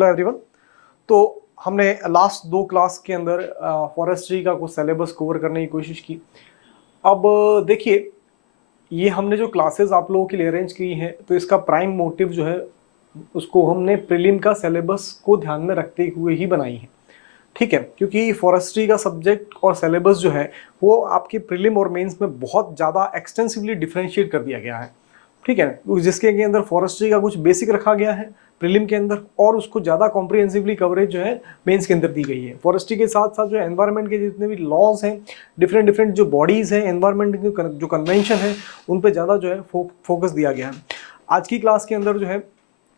Hello everyone. तो हमने last 2 class के अंदर फॉरेस्ट्री का कुछ सिलेबस कवर करने की कोशिश की। अब देखिए, ये हमने जो क्लासेस आप लोगों के लिए अरेंज की हैं, तो इसका प्राइम मोटिव जो है उसको हमने प्रीलिम का सिलेबस को ध्यान में रखते हुए ही बनाई है। ठीक है, क्योंकि फॉरेस्ट्री का सब्जेक्ट और सिलेबस जो है वो आपके प्रीलिम और मेंस में बहुत ज़्यादा एक्सटेंसिवली डिफरेंशिएट कर दिया गया है। ठीक है, जिसके अंदर फॉरेस्ट्री का कुछ बेसिक रखा गया है प्रीलिम के अंदर, और उसको ज़्यादा कॉम्प्रिहेंसिवली कवरेज जो है मेंस के अंदर दी गई है। फॉरेस्ट्री के साथ साथ जो एनवायरनमेंट के जितने भी लॉज हैं, डिफरेंट डिफरेंट जो बॉडीज़ हैं, एनवायरनमेंट जो कन्वेंशन है, उन पर ज़्यादा जो है फोकस दिया गया है। आज की क्लास के अंदर जो है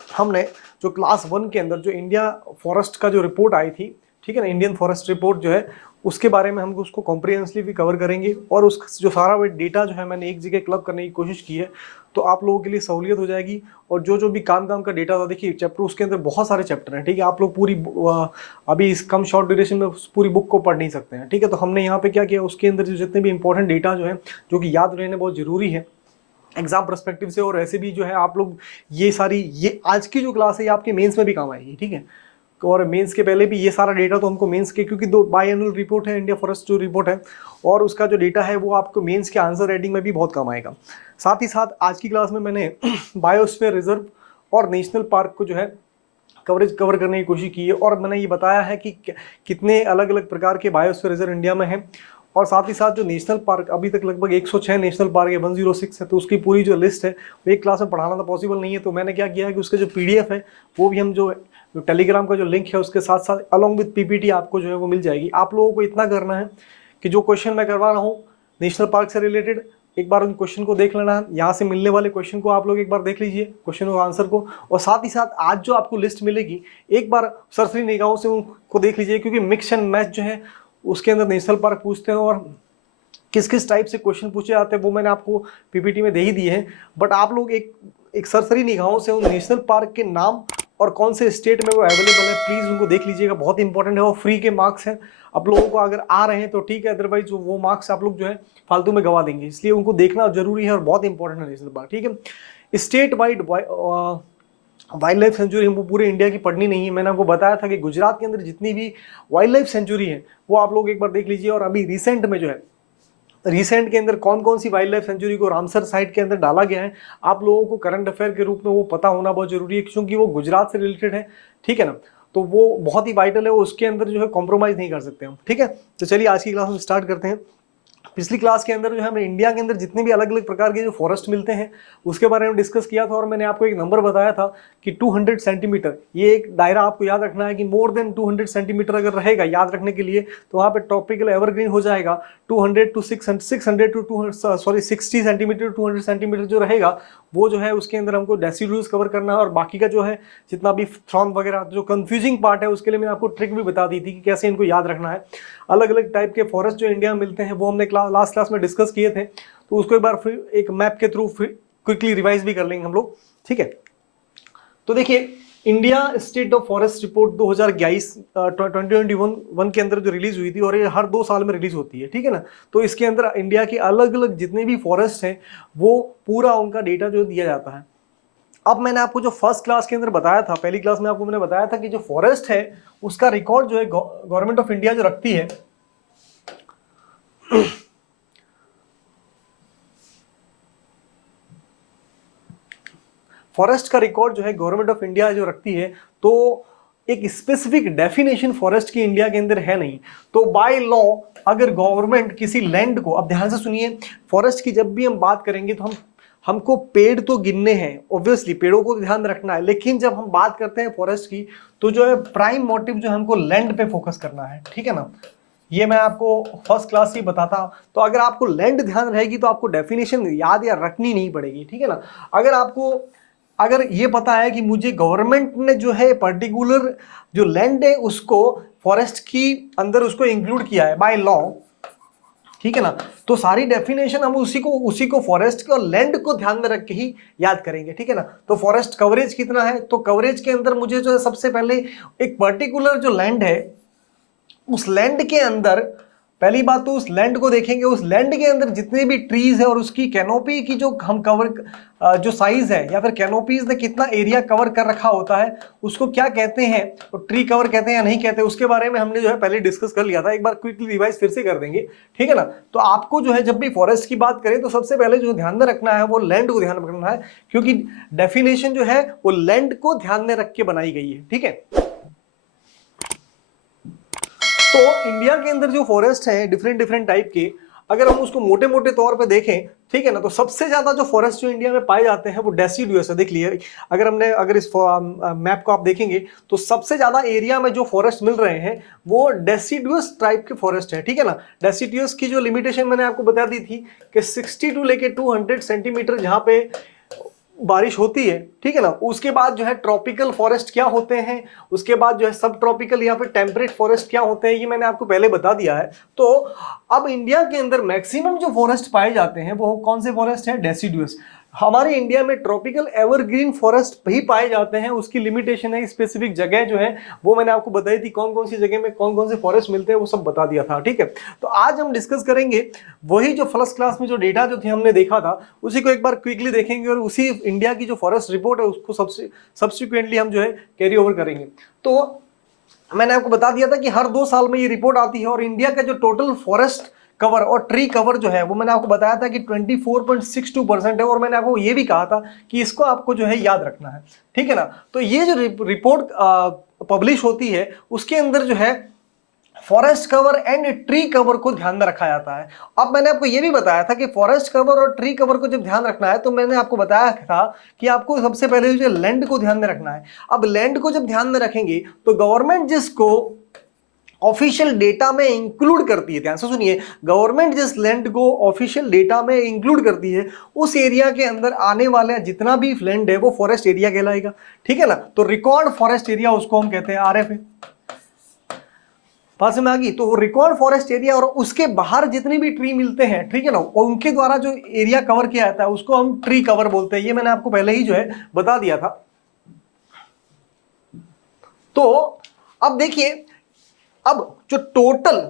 हमने जो क्लास 1 के अंदर जो इंडिया फॉरेस्ट का जो रिपोर्ट आई थी, ठीक है ना, इंडियन फॉरेस्ट रिपोर्ट जो है उसके बारे में हम उसको कॉम्प्रिहेंसिवली भी कवर करेंगे, और उस जो सारा वो डेटा जो है मैंने एक जगह क्लब करने की कोशिश की है, तो आप लोगों के लिए सहूलियत हो जाएगी। और जो जो भी काम का डेटा था, देखिए चैप्टर उसके अंदर बहुत सारे चैप्टर हैं। ठीक है, आप लोग पूरी अभी इस कम शॉर्ट ड्यूरेशन में पूरी बुक को पढ़ नहीं सकते हैं। ठीक है, तो हमने यहाँ पे क्या किया, उसके अंदर जितने भी इंपॉर्टेंट डेटा जो है जो कि याद रहने बहुत जरूरी है एग्जाम पर्सपेक्टिव से, और ऐसे भी जो है आप लोग ये आज की जो क्लास है ये आपके मेंस में भी काम आएगी। ठीक है, और मेंस के पहले भी ये सारा डेटा तो हमको मेंस के, क्योंकि 2 बाई एनुअल रिपोर्ट है, इंडिया फॉरेस्ट जो रिपोर्ट है, और उसका जो डेटा है वो आपको मेंस के आंसर राइटिंग में भी बहुत काम आएगा। साथ ही साथ आज की क्लास में मैंने बायोस्फीयर रिजर्व और नेशनल पार्क को जो है कवर करने की कोशिश की है, और मैंने ये बताया है कि कितने अलग अलग प्रकार के बायोस्फीयर रिजर्व इंडिया में हैं। और साथ ही साथ जो नेशनल पार्क, अभी तक लगभग 106 नेशनल पार्क है, 106 है, तो उसकी पूरी जो लिस्ट है वो एक क्लास में पढ़ाना तो पॉसिबल नहीं है। तो मैंने क्या किया है कि उसका जो PDF है वो भी हम जो टेलीग्राम का जो लिंक है उसके साथ साथ अलॉन्ग विद PPT आपको जो है वो मिल जाएगी। आप लोगों को इतना करना है कि जो क्वेश्चन मैं करवा रहा हूँ नेशनल पार्क से रिलेटेड, एक बार उन क्वेश्चन को देख लेना है। यहाँ से मिलने वाले क्वेश्चन को आप लोग एक बार देख लीजिए, क्वेश्चन और आंसर को, और साथ ही साथ आज जो आपको लिस्ट मिलेगी एक बार सरसरी निगाहों से उनको देख लीजिए, क्योंकि मिक्स एंड मैच जो है उसके अंदर नेशनल पार्क पूछते हैं, और किस किस टाइप से क्वेश्चन पूछे जाते हैं वो मैंने आपको PPT में दे ही दिए हैं। बट आप लोग एक सरसरी निगाहों से उन नेशनल पार्क के नाम और कौन से स्टेट में वो अवेलेबल है प्लीज़ उनको देख लीजिएगा, बहुत इंपॉर्टेंट है। वो फ्री के मार्क्स हैं, आप लोगों को अगर आ रहे हैं तो ठीक है, अदरवाइज वो मार्क्स आप लोग जो है फालतू में गवा देंगे, इसलिए उनको देखना जरूरी है और बहुत इंपॉर्टेंट है नेशनल पार्क। ठीक है, state wide wild life sanctuary हमको पूरे इंडिया की पढ़नी नहीं है। मैंने आपको बताया था कि गुजरात के अंदर जितनी भी वाइल्ड लाइफ सेंचुरी है वो आप लोग एक बार देख लीजिए, और अभी रिसेंट में जो है रिसेंट के अंदर कौन कौन सी वाइल्ड लाइफ सेंचुरी को रामसर साइट के अंदर डाला गया है, आप लोगों को करंट अफेयर के रूप में वो पता होना बहुत जरूरी है, क्योंकि वो गुजरात से रिलेटेड है। ठीक है ना, तो वो बहुत ही वाइटल है, उसके अंदर जो है कॉम्प्रोमाइज नहीं कर सकते हम। ठीक है, तो चलिए आज की क्लास में स्टार्ट करते हैं। पिछली क्लास के अंदर जो है हमने इंडिया के अंदर जितने भी अलग अलग प्रकार के जो फॉरेस्ट मिलते हैं उसके बारे में डिस्कस किया था, और मैंने आपको एक नंबर बताया था कि 200 सेंटीमीटर, ये एक दायरा आपको याद रखना है कि मोर देन 200 सेंटीमीटर अगर रहेगा याद रखने के लिए, तो वहाँ पे टॉपिकल एवरग्रीन हो जाएगा। 200 टू 600 टू 60 सेंटीमीटर 200 सेंटीमीटर जो रहेगा वो जो है उसके अंदर हमको डेसिड्यूज कवर करना है, और बाकी का जो है जितना भी फ्रॉन वगैरह जो कंफ्यूजिंग पार्ट है उसके लिए मैंने आपको ट्रिक भी बता दी थी कि कैसे इनको याद रखना है। अलग अलग टाइप के फॉरेस्ट जो इंडिया में मिलते हैं वो हमने लास्ट क्लास में डिस्कस किए थे, तो उसको एक बार फिर एक मैप के थ्रू क्विकली रिवाइज भी कर लेंगे हम लोग। ठीक है, तो देखिए India state of forest report 2021 के अंदर जो रिलीज हुई थी, और ये हर 2 साल में रिलीज होती है। ठीक है ना, तो इसके अंदर इंडिया के अलग अलग जितने भी फॉरेस्ट हैं वो पूरा उनका डेटा जो दिया जाता है। अब मैंने आपको जो फर्स्ट क्लास के अंदर बताया था, पहली क्लास में आपको मैंने बताया था कि जो फॉरेस्ट है उसका रिकॉर्ड जो है गवर्नमेंट ऑफ इंडिया जो रखती है, फॉरेस्ट का रिकॉर्ड जो है गवर्नमेंट ऑफ इंडिया जो रखती है, तो एक स्पेसिफिक डेफिनेशन फॉरेस्ट की इंडिया के अंदर है नहीं। तो बाय लॉ अगर गवर्नमेंट किसी लैंड को, अब ध्यान से सुनिए, फॉरेस्ट की जब भी हम बात करेंगे तो हमको पेड़ तो गिनने हैं, ऑब्वियसली पेड़ों को ध्यान रखना है, लेकिन जब हम बात करते हैं फॉरेस्ट की तो जो है प्राइम मोटिव जो हमको लैंड पे फोकस करना है। ठीक है ना, ये मैं आपको फर्स्ट क्लास ही बताता। तो अगर आपको लैंड ध्यान रहेगी तो आपको डेफिनेशन याद या रखनी नहीं पड़ेगी। ठीक है ना, अगर ये पता है कि मुझे गवर्नमेंट ने जो है पर्टिकुलर जो लैंड है उसको फॉरेस्ट की अंदर उसको इंक्लूड किया है बाय लॉ, ठीक है ना, तो सारी डेफिनेशन हम उसी को फॉरेस्ट के और लैंड को ध्यान में रख के ही याद करेंगे। ठीक है ना, तो फॉरेस्ट कवरेज कितना है, तो कवरेज के अंदर मुझे जो है सबसे पहले एक पर्टिकुलर जो लैंड है उस लैंड के अंदर पहली बात तो उस लैंड को देखेंगे, उस लैंड के अंदर जितने भी ट्रीज है और उसकी कैनोपी की जो हम कवर जो साइज है या फिर कैनोपीज ने कितना एरिया कवर कर रखा होता है उसको क्या कहते हैं, तो ट्री कवर कहते हैं या नहीं कहते, उसके बारे में हमने जो है पहले डिस्कस कर लिया था। एक बार क्विकली रिवाइज फिर से कर देंगे, ठीक है ना। तो आपको जो है जब भी फॉरेस्ट की बात करें तो सबसे पहले जो ध्यान में रखना है वो लैंड को ध्यान में रखना है, क्योंकि डेफिनेशन जो है वो लैंड को ध्यान में रख के बनाई गई है, ठीक है। तो इंडिया के अंदर जो फॉरेस्ट है डिफरेंट डिफरेंट टाइप के, अगर हम उसको मोटे मोटे तौर पे देखें, ठीक है ना, तो सबसे ज्यादा जो फॉरेस्ट जो इंडिया में पाए जाते हैं वो डेसिडुअस है। देख लिए अगर इस मैप को आप देखेंगे तो सबसे ज्यादा एरिया में जो फॉरेस्ट मिल रहे हैं वो डेसिडुअस टाइप के फॉरेस्ट है, ठीक है ना। डेसिडुअस की जो लिमिटेशन मैंने आपको बता दी थी कि 60 टू लेके 200 सेंटीमीटर जहां पे बारिश होती है, ठीक है ना। उसके बाद जो है ट्रॉपिकल फॉरेस्ट क्या होते हैं, उसके बाद जो है सब ट्रॉपिकल या फिर टेम्परेट फॉरेस्ट क्या होते हैं, ये मैंने आपको पहले बता दिया है। तो अब इंडिया के अंदर मैक्सिमम जो फॉरेस्ट पाए जाते हैं वो कौन से फॉरेस्ट है, डेसिडुअस। हमारे इंडिया में ट्रॉपिकल एवरग्रीन फॉरेस्ट भी पाए जाते हैं, उसकी लिमिटेशन है, स्पेसिफिक जगह जो है वो मैंने आपको बताई थी, कौन कौन सी जगह में कौन कौन से फॉरेस्ट मिलते हैं वो सब बता दिया था, ठीक है। तो आज हम डिस्कस करेंगे वही जो फर्स्ट क्लास में जो डेटा जो थे हमने देखा था उसी को एक बार क्विकली देखेंगे और उसी इंडिया की जो फॉरेस्ट रिपोर्ट है उसको सब्सिक्वेंटली हम जो है कैरी ओवर करेंगे। तो मैंने आपको बता दिया था कि हर 2 साल में ये रिपोर्ट आती है और इंडिया का जो टोटल फॉरेस्ट कवर और ट्री कवर जो है वो मैंने आपको बताया था कि 24.62% है, और मैंने आपको ये भी कहा था कि इसको आपको जो है याद रखना है, ठीक है ना। तो ये जो रिपोर्ट पब्लिश होती है उसके अंदर जो है forest cover and tree cover को ध्यान में रखा जाता है। अब मैंने आपको ये भी बताया था कि फॉरेस्ट कवर और ट्री कवर को जब ध्यान रखना है तो मैंने आपको बताया था कि आपको सबसे पहले जो लैंड को ध्यान में रखना है। अब लैंड को जब ध्यान में रखेंगे तो गवर्नमेंट जिसको ऑफिशियल डेटा में इंक्लूड करती है, ध्यान से सुनिए, गवर्नमेंट जिस लैंड को ऑफिशियल डेटा में इंक्लूड करती है उस एरिया के अंदर आने वाला जितना भी लैंड है वो फॉरेस्ट एरिया कहलाएगा, ठीक है ना। तो रिकॉर्ड फॉरेस्ट एरिया उसको हम कहते हैं RFA। बात समझ में आ गई। तो रिकॉर्ड फॉरेस्ट एरिया और उसके बाहर जितने भी ट्री मिलते हैं, ठीक है ना, और उनके द्वारा जो एरिया कवर किया जाता है उसको हम ट्री कवर बोलते हैं। ये मैंने आपको पहले ही जो है बता दिया था। तो अब देखिए, अब जो total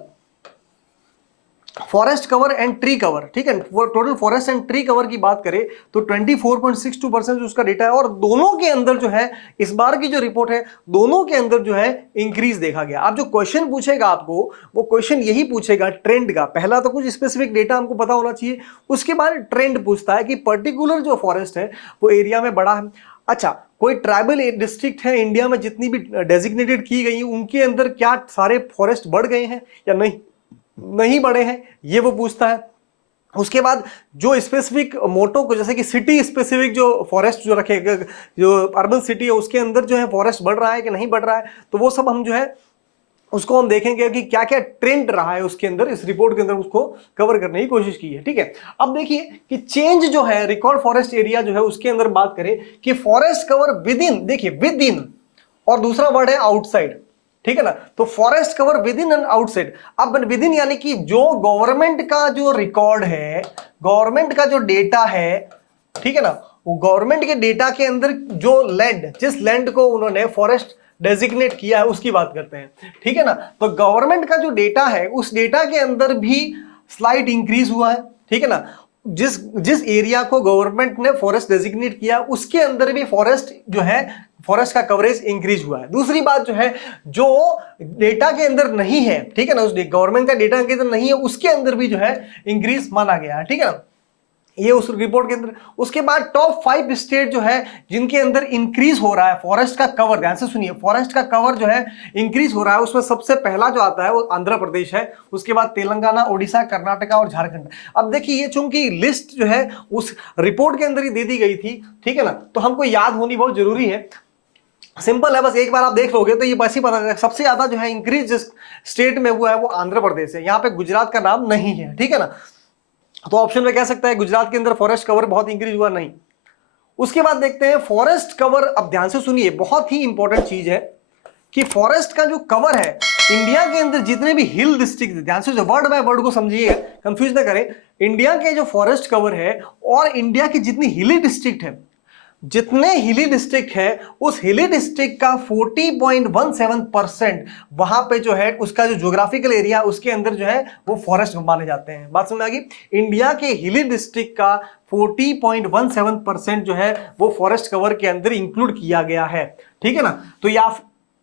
forest cover and tree cover, ठीक है, total forest and tree cover की बात करें तो 24.62% उसका डेटा है, और दोनों के अंदर जो है इस बार की जो रिपोर्ट है दोनों के अंदर जो है इंक्रीज देखा गया। अब जो क्वेश्चन पूछेगा आपको वो क्वेश्चन यही पूछेगा ट्रेंड का। पहला तो कुछ स्पेसिफिक डेटा हमको पता होना चाहिए, उसके बाद ट्रेंड पूछता है कि पर्टिकुलर जो फॉरेस्ट है वो एरिया में बड़ा है। अच्छा, कोई ट्राइबल डिस्ट्रिक्ट है इंडिया में जितनी भी डेजिग्नेटेड की गई उनके अंदर क्या सारे फॉरेस्ट बढ़ गए हैं या नहीं बढ़े हैं, ये वो पूछता है। उसके बाद जो स्पेसिफिक मोटो को, जैसे कि सिटी स्पेसिफिक जो फॉरेस्ट जो रखेगा, जो अर्बन सिटी है उसके अंदर जो है फॉरेस्ट बढ़ रहा है कि नहीं बढ़ रहा है, तो वो सब हम जो है उसको हम देखेंगे कि क्या क्या ट्रेंड रहा है उसके अंदर, इस रिपोर्ट के अंदर उसको कवर करने की कोशिश की है, ठीक है। अब देखिए कि चेंज जो है रिकॉर्ड फॉरेस्ट एरिया जो है उसके अंदर बात करें कि फॉरेस्ट कवर विद इन, देखिए विद इन और दूसरा वर्ड है आउटसाइड, ठीक है ना। तो forest cover with in and outside. अब विद इन यानी कि जो गवर्नमेंट का जो रिकॉर्ड है, गवर्नमेंट का जो डेटा है, ठीक है ना, वो गवर्नमेंट के डेटा के अंदर जो लैंड, जिस लैंड को उन्होंने फॉरेस्ट डेजिग्नेट किया है उसकी बात करते हैं, ठीक है ना। तो गवर्नमेंट का जो डेटा है उस डेटा के अंदर भी स्लाइट इंक्रीज हुआ है, ठीक है ना। जिस एरिया को गवर्नमेंट ने फॉरेस्ट डेजिग्नेट किया उसके अंदर भी फॉरेस्ट जो है, फॉरेस्ट का कवरेज इंक्रीज हुआ है। दूसरी बात जो है, जो डेटा के अंदर नहीं है, ठीक है ना, उस गवर्नमेंट का डेटा के अंदर नहीं है उसके अंदर भी जो है इंक्रीज माना गया है, ठीक है ना, ये उस रिपोर्ट के अंदर। उसके बाद टॉप 5 स्टेट जो है जिनके अंदर इंक्रीज हो रहा है फॉरेस्ट का कवर, ध्यान से सुनिए, फॉरेस्ट का कवर जो है इंक्रीज हो रहा है, उसमें सबसे पहला जो आता है वो आंध्र प्रदेश है, उसके बाद तेलंगाना, ओडिशा, कर्नाटका और झारखंड। अब देखिए ये चूंकि लिस्ट जो है उस रिपोर्ट के अंदर ही दे दी गई थी, ठीक है ना, तो हमको याद होनी बहुत जरूरी है। सिंपल है, बस एक बार आप देख लोगे तो ये बस ही पता चलेगा। सबसे ज्यादा जो है इंक्रीज जिस स्टेट में हुआ है वो आंध्र प्रदेश है, यहाँ पे गुजरात का नाम नहीं है, ठीक है ना। तो ऑप्शन में कह सकता है गुजरात के अंदर फॉरेस्ट कवर बहुत इंक्रीज हुआ, नहीं। उसके बाद देखते हैं फॉरेस्ट कवर। अब ध्यान से सुनिए, बहुत ही इंपॉर्टेंट चीज है कि फॉरेस्ट का जो कवर है इंडिया के अंदर जितने भी हिल डिस्ट्रिक्ट, ध्यान से वर्ड बाय वर्ड को समझिए, कंफ्यूज ना करें। इंडिया के जो फॉरेस्ट कवर है और इंडिया की जितनी हिली डिस्ट्रिक्ट है जितने हिली डिस्ट्रिक्ट है उस हिली डिस्ट्रिक्ट का 40.17% वहां पे जो है उसका जो ज्योग्राफिकल एरिया उसके अंदर जो है वो फॉरेस्ट माने जाते हैं। बात समझ में आ गई? इंडिया के हिली डिस्ट्रिक्ट का 40.17% जो है वो फॉरेस्ट कवर के अंदर इंक्लूड किया गया है। ठीक है ना? तो या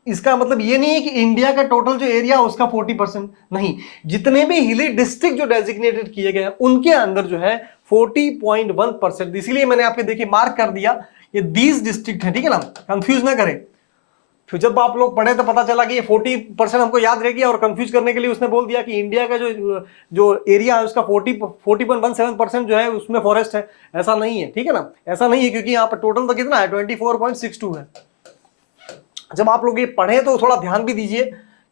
इसका मतलब ये नहीं है कि इंडिया का टोटल जो एरिया उसका 40% नहीं, जितने भी हिली डिस्ट्रिक्ट जो डेजिग्नेटेड किए गए हैं उनके अंदर जो है 40.1%। इसीलिए मैंने आपके देखिए मार्क कर दिया ये 20 डिस्ट्रिक्ट है। ठीक है ना? कंफ्यूज ना करें, फिर जब आप लोग पढ़े तो पता चला कि ये 40% हमको याद रह गया और कंफ्यूज करने के लिए उसने बोल दिया कि इंडिया का जो एरिया है उसका 40.17% जो है उसमें फॉरेस्ट है। ऐसा नहीं है। ठीक है ना? ऐसा नहीं है, क्योंकि यहाँ पर टोटल तो कितना है 24.62 है। जब आप लोग ये पढ़े तो थोड़ा ध्यान भी दीजिए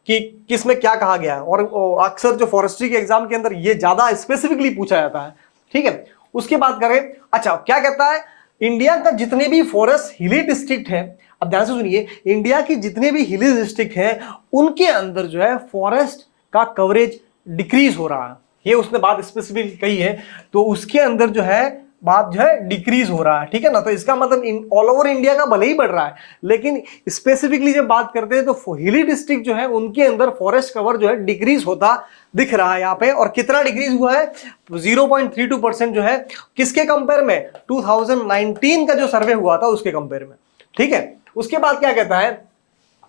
कि किस में क्या कहा गया है, और अक्सर जो फॉरेस्ट्री के एग्जाम के अंदर ये ज्यादा स्पेसिफिकली पूछा जाता है। ठीक है? उसके बाद करें, अच्छा क्या कहता है, इंडिया का जितने भी फॉरेस्ट हिली डिस्ट्रिक्ट है, अब ध्यान से सुनिए, इंडिया की जितने भी हिली डिस्ट्रिक्ट है उनके अंदर जो है फॉरेस्ट का कवरेज डिक्रीज हो रहा है। ये उसने बात स्पेसिफिक कही है, तो उसके अंदर जो है बात जो है डिक्रीज हो रहा है। ठीक है ना? तो इसका मतलब ऑल ओवर इंडिया का भले ही बढ़ रहा है, लेकिन स्पेसिफिकली जब बात करते हैं तो हिली डिस्ट्रिक्ट जो है उनके अंदर फॉरेस्ट कवर जो है डिक्रीज होता दिख रहा है यहाँ पे। और कितना डिक्रीज हुआ है? 0.32% जो है, किसके कंपेयर में? 2019 का जो सर्वे हुआ था उसके कंपेयर में। ठीक है? उसके बाद क्या कहता है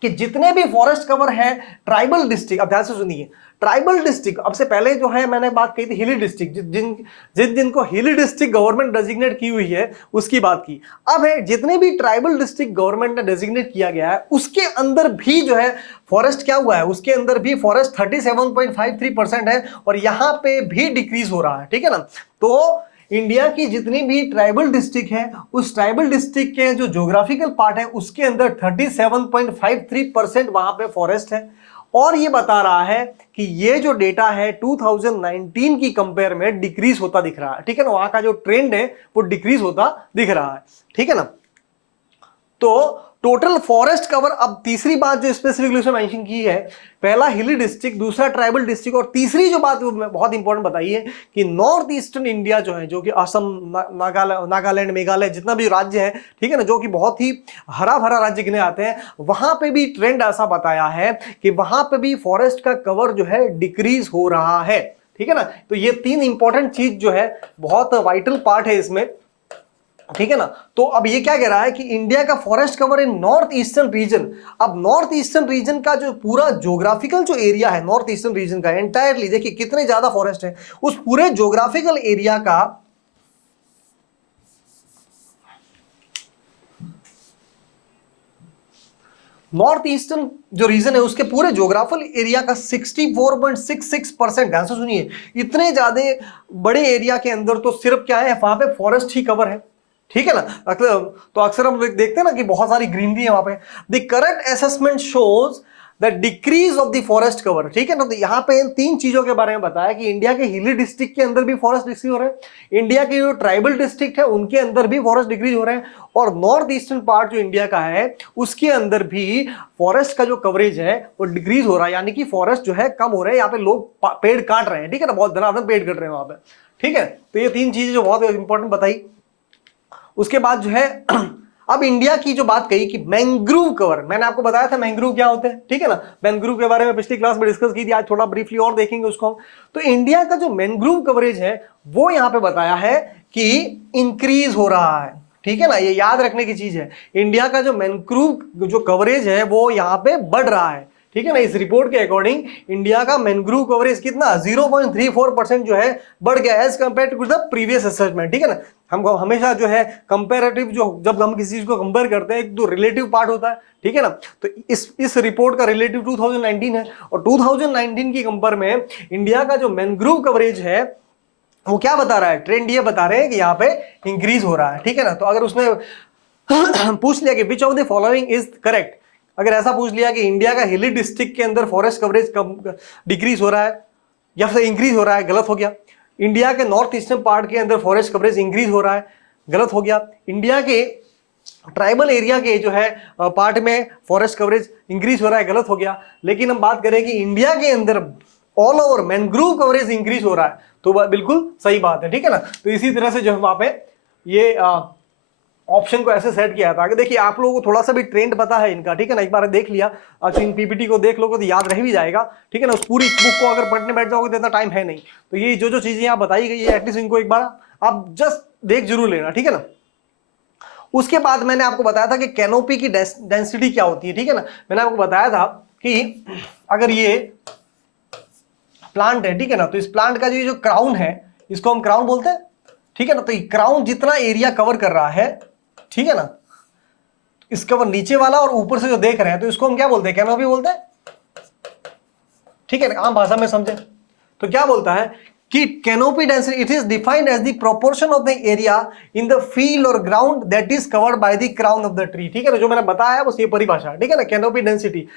कि जितने भी फॉरेस्ट कवर है ट्राइबल डिस्ट्रिक्ट, अब ध्यान से सुनिए, ट्राइबल डिस्ट्रिक्ट, अब से पहले जो है मैंने बात कही थी हिली डिस्ट्रिक्ट, जिनको हिली डिस्ट्रिक्ट गवर्नमेंट डेजिग्नेट की हुई है उसकी बात की। अब है जितने भी ट्राइबल डिस्ट्रिक्ट गवर्नमेंट ने डेजिग्नेट किया गया है उसके अंदर भी जो है फॉरेस्ट क्या हुआ है, उसके अंदर भी फॉरेस्ट 37.53% है और यहां पे भी डिक्रीज हो रहा है। ठीक है ना? तो इंडिया की जितनी भी ट्राइबल डिस्ट्रिक्ट है उस ट्राइबल डिस्ट्रिक्ट के जो ज्योग्राफिकल पार्ट है उसके अंदर 37.53% वहां पे फॉरेस्ट है। और ये बता रहा है कि ये जो डेटा है 2019 की कंपेयर में डिक्रीज होता दिख रहा है। ठीक है ना? वहां का जो ट्रेंड है वो डिक्रीज होता दिख रहा है। ठीक है ना? तो टोटल फॉरेस्ट कवर, अब तीसरी बात जो स्पेसिफिकली उसने मेंशन की है, पहला हिली डिस्ट्रिक्ट, दूसरा ट्राइबल डिस्ट्रिक्ट, और तीसरी जो बात बहुत इंपॉर्टेंट बताई है कि नॉर्थ ईस्टर्न इंडिया जो है, जो कि असम, नागालैंड, मेघालय, जितना भी राज्य है, ठीक है ना, जो कि बहुत ही हरा भरा राज्य गिने आते हैं, वहां पे भी ट्रेंड ऐसा बताया है कि वहां पे भी फॉरेस्ट का कवर जो है डिक्रीज हो रहा है। ठीक है ना? तो ये तीन इंपॉर्टेंट चीज जो है बहुत वाइटल पार्ट है इसमें। ठीक है ना? तो अब ये क्या कह रहा है कि इंडिया का फॉरेस्ट कवर इन नॉर्थ ईस्टर्न रीजन, अब नॉर्थ ईस्टर्न रीजन का जो पूरा ज्योग्राफिकल जो एरिया है नॉर्थ ईस्टर्न रीजन का एंटायरली, देखिए कितने ज्यादा फॉरेस्ट है, उस पूरे ज्योग्राफिकल एरिया का नॉर्थ ईस्टर्न जो रीजन है उसके पूरे ज्योग्राफिकल एरिया का 64.66%, ध्यान से सुनिए, इतने ज्यादा बड़े एरिया के अंदर तो सिर्फ क्या है, वहां पे फॉरेस्ट ही कवर है। ठीक है ना? तो अक्सर हम देखते हैं ना कि बहुत सारी ग्रीनरी है वहां पे। The current assessment shows the decrease of the forest cover. ठीक है ना? तो यहाँ पे इन तीन चीजों के बारे में बताया कि इंडिया के हिली डिस्ट्रिक्ट के अंदर भी फॉरेस्ट डिक्रीज हो रहे हैं, इंडिया के जो ट्राइबल डिस्ट्रिक्ट है उनके अंदर भी फॉरेस्ट डिक्रीज हो रहे हैं, और नॉर्थ ईस्टर्न पार्ट जो इंडिया का है उसके अंदर भी फॉरेस्ट का जो कवरेज है वो डिक्रीज हो रहा है, यानी कि फॉरेस्ट जो है कम हो रहे हैं, यहाँ पे लोग पेड़ काट रहे हैं। ठीक है ना? बहुत धनाधन पेड़ कट रहे हैं वहां पे। ठीक है? तो ये तीन चीजें जो बहुत इंपॉर्टेंट बताई। उसके बाद जो है अब इंडिया की जो बात कही कि मैंग्रोव कवर, मैंने आपको बताया था मैंग्रोव क्या होते हैं। ठीक है ना? मैंग्रोव के बारे में पिछली क्लास में डिस्कस की थी, आज थोड़ा ब्रीफली और देखेंगे उसको हम। तो इंडिया का जो मैंग्रोव कवरेज है वो यहां पे बताया है कि इंक्रीज हो रहा है। ठीक है ना? ये याद रखने की चीज है, इंडिया का जो मैंग्रोव जो कवरेज है वो यहां पे बढ़ रहा है। ठीक है ना? इस रिपोर्ट के अकॉर्डिंग इंडिया का मैंग्रोव कवरेज कितना 0.34% जो है बढ़ गया as compared to the previous assessment. ठीक है ना? हमको हमेशा जो है कंपैरेटिव, जो जब हम किसी चीज को कंपेयर करते हैं एक तो रिलेटिव पार्ट होता है। ठीक है ना? तो इस रिपोर्ट का रिलेटिव 2019 है, और 2019 की कंपेयर में इंडिया का जो मैंग्रोव कवरेज है वो क्या बता रहा है, ट्रेंड ये बता रहे हैं कि यहाँ पे इंक्रीज हो रहा है। ठीक है ना? तो अगर उसने पूछ लिया कि विच of the following is correct, अगर ऐसा पूछ लिया कि इंडिया का हिली डिस्ट्रिक्ट के अंदर फॉरेस्ट कवरेज कम डिक्रीज हो रहा है या फिर इंक्रीज हो रहा है, गलत हो गया। इंडिया के नॉर्थ ईस्टर्न पार्ट के अंदर फॉरेस्ट कवरेज इंक्रीज हो रहा है, गलत हो गया। इंडिया के ट्राइबल एरिया के जो है पार्ट में फॉरेस्ट कवरेज इंक्रीज हो रहा है, गलत हो गया। लेकिन हम बात करें कि इंडिया के अंदर all over mangrove coverage increase हो रहा है, तो बिल्कुल सही बात है। ठीक है ना? तो इसी तरह से जो है वहां पे ये ऑप्शन को ऐसे सेट किया था। आगे देखिए आप लोगों को थोड़ा सा भी ट्रेंड पता है इनका, ठीक है ना, एक बार देख लिया अच्छा इन पीपीटी को देख लोगे तो याद रह भी जाएगा, ठीक है ना। उस पूरी बुक को अगर पढ़ने बैठ जाओगे तो इतना टाइम है नहीं, तो ये जो जो चीजें यहाँ बताई गई है एटलीस्ट इनको एक बार आप जस्ट देख जरूर लेना, ठीक है ना। उसके बाद मैंने आपको बताया था कि कैनोपी की डेंसिटी क्या होती है, ठीक है ना। मैंने आपको बताया था कि अगर ये प्लांट है, ठीक है ना, तो इस प्लांट का जो क्राउन है इसको हम क्राउन बोलते हैं, ठीक है ना। तो ये क्राउन जितना एरिया कवर कर रहा है, ठीक है ना, इसका वो नीचे वाला और ऊपर से जो देख रहे हैं तो इसको हम क्या बोलते हैं, कैनोपी बोलते हैं, ठीक है ना, आम भाषा में समझे तो क्या बोलता है कि canopy density it is defined as the proportion of the area in the field और ground that is covered by the crown of the tree, ठीक है ना। जो मैंने बताया है बस ये परिभाषा, ठीक है ना, कैनोपी डेंसिटी।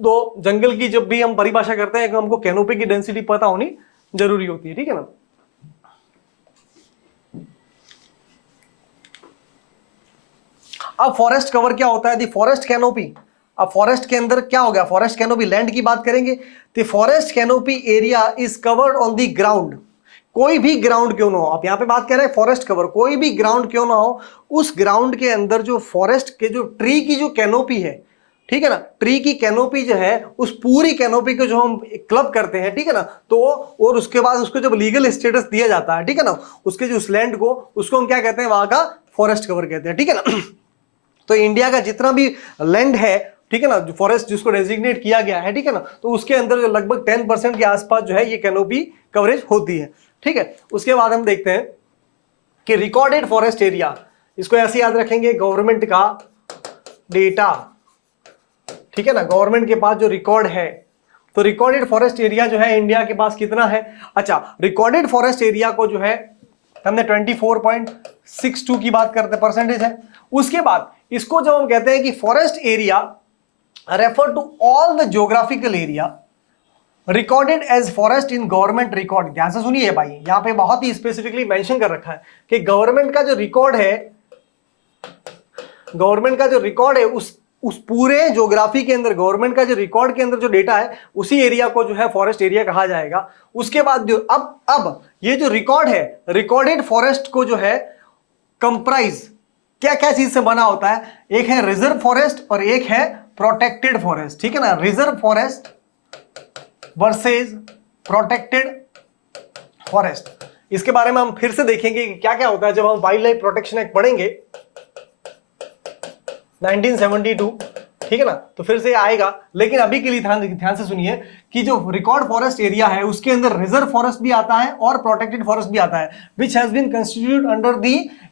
तो जंगल की जब भी हम परिभाषा करते हैं हमको कैनोपी की डेंसिटी पता होनी जरूरी होती है, ठीक है ना। अब फॉरेस्ट कवर क्या होता है, दी फॉरेस्ट कैनोपी। अब फॉरेस्ट के अंदर क्या हो गया, फॉरेस्ट कैनोपी लैंड की बात करेंगे तो forest canopy area is covered on the ground, कोई भी ग्राउंड क्यों ना हो, आप यहां पे बात कर रहे हैं फॉरेस्ट कवर, कोई भी ग्राउंड क्यों ना हो, उस ग्राउंड के अंदर जो फॉरेस्ट के जो ट्री की जो कैनोपी है, ठीक है ना, ट्री की कैनोपी जो है उस पूरी कैनोपी को जो हम क्लब करते हैं, ठीक है ना, तो और उसके बाद उसको जब लीगल स्टेटस दिया जाता है, ठीक है ना, उसके जो उस लैंड को उसको हम क्या कहते हैं, वहां का फॉरेस्ट कवर कहते हैं, ठीक है ना। तो इंडिया का जितना भी लैंड है, ठीक है ना, जो फॉरेस्ट जिसको डेजिग्नेट किया गया है, ठीक है ना, तो उसके अंदर जो लगभग 10% के आसपास जो है ये कैनोपी कवरेज होती है, ठीक है। उसके बाद हम देखते हैं कि रिकॉर्डेड फॉरेस्ट एरिया, इसको ऐसे याद रखेंगे, गवर्नमेंट का डेटा, ठीक है ना, गवर्नमेंट के पास जो रिकॉर्ड है, तो रिकॉर्डेड फॉरेस्ट एरिया जो है इंडिया के पास कितना है। अच्छा, रिकॉर्डेड फॉरेस्ट एरिया को जो है हमने 24.62 की बात करते परसेंटेज है। उसके बाद इसको जब हम कहते हैं कि forest area refer to all the geographical area recorded as forest in government record, ध्यान से सुनिए भाई, यहां पे बहुत ही स्पेसिफिकली मेंशन कर रखा है कि गवर्नमेंट का जो रिकॉर्ड है, गवर्नमेंट का जो रिकॉर्ड है उस पूरे ज्योग्राफी के अंदर, गवर्नमेंट का जो रिकॉर्ड के अंदर जो डेटा है उसी एरिया को जो है फॉरेस्ट एरिया कहा जाएगा। उसके बाद जो अब ये जो रिकॉर्ड है, रिकॉर्डेड फॉरेस्ट को जो है कंप्राइज क्या क्या चीज से बना होता है, एक है रिजर्व फॉरेस्ट और एक है प्रोटेक्टेड फॉरेस्ट, ठीक है ना। Reserve forest versus protected forest, इसके बारे में हम फिर से देखेंगे कि क्या क्या होता है जब हम वाइल्ड लाइफ प्रोटेक्शन एक्ट पढ़ेंगे 1972, ठीक है ना, तो फिर से आएगा। लेकिन अभी के लिए ध्यान से सुनिए कि जो रिकॉर्ड फॉरेस्ट एरिया है उसके अंदर रिजर्व फॉरेस्ट भी आता है और प्रोटेक्टेड फॉरेस्ट भी आता है, which has been constituted under the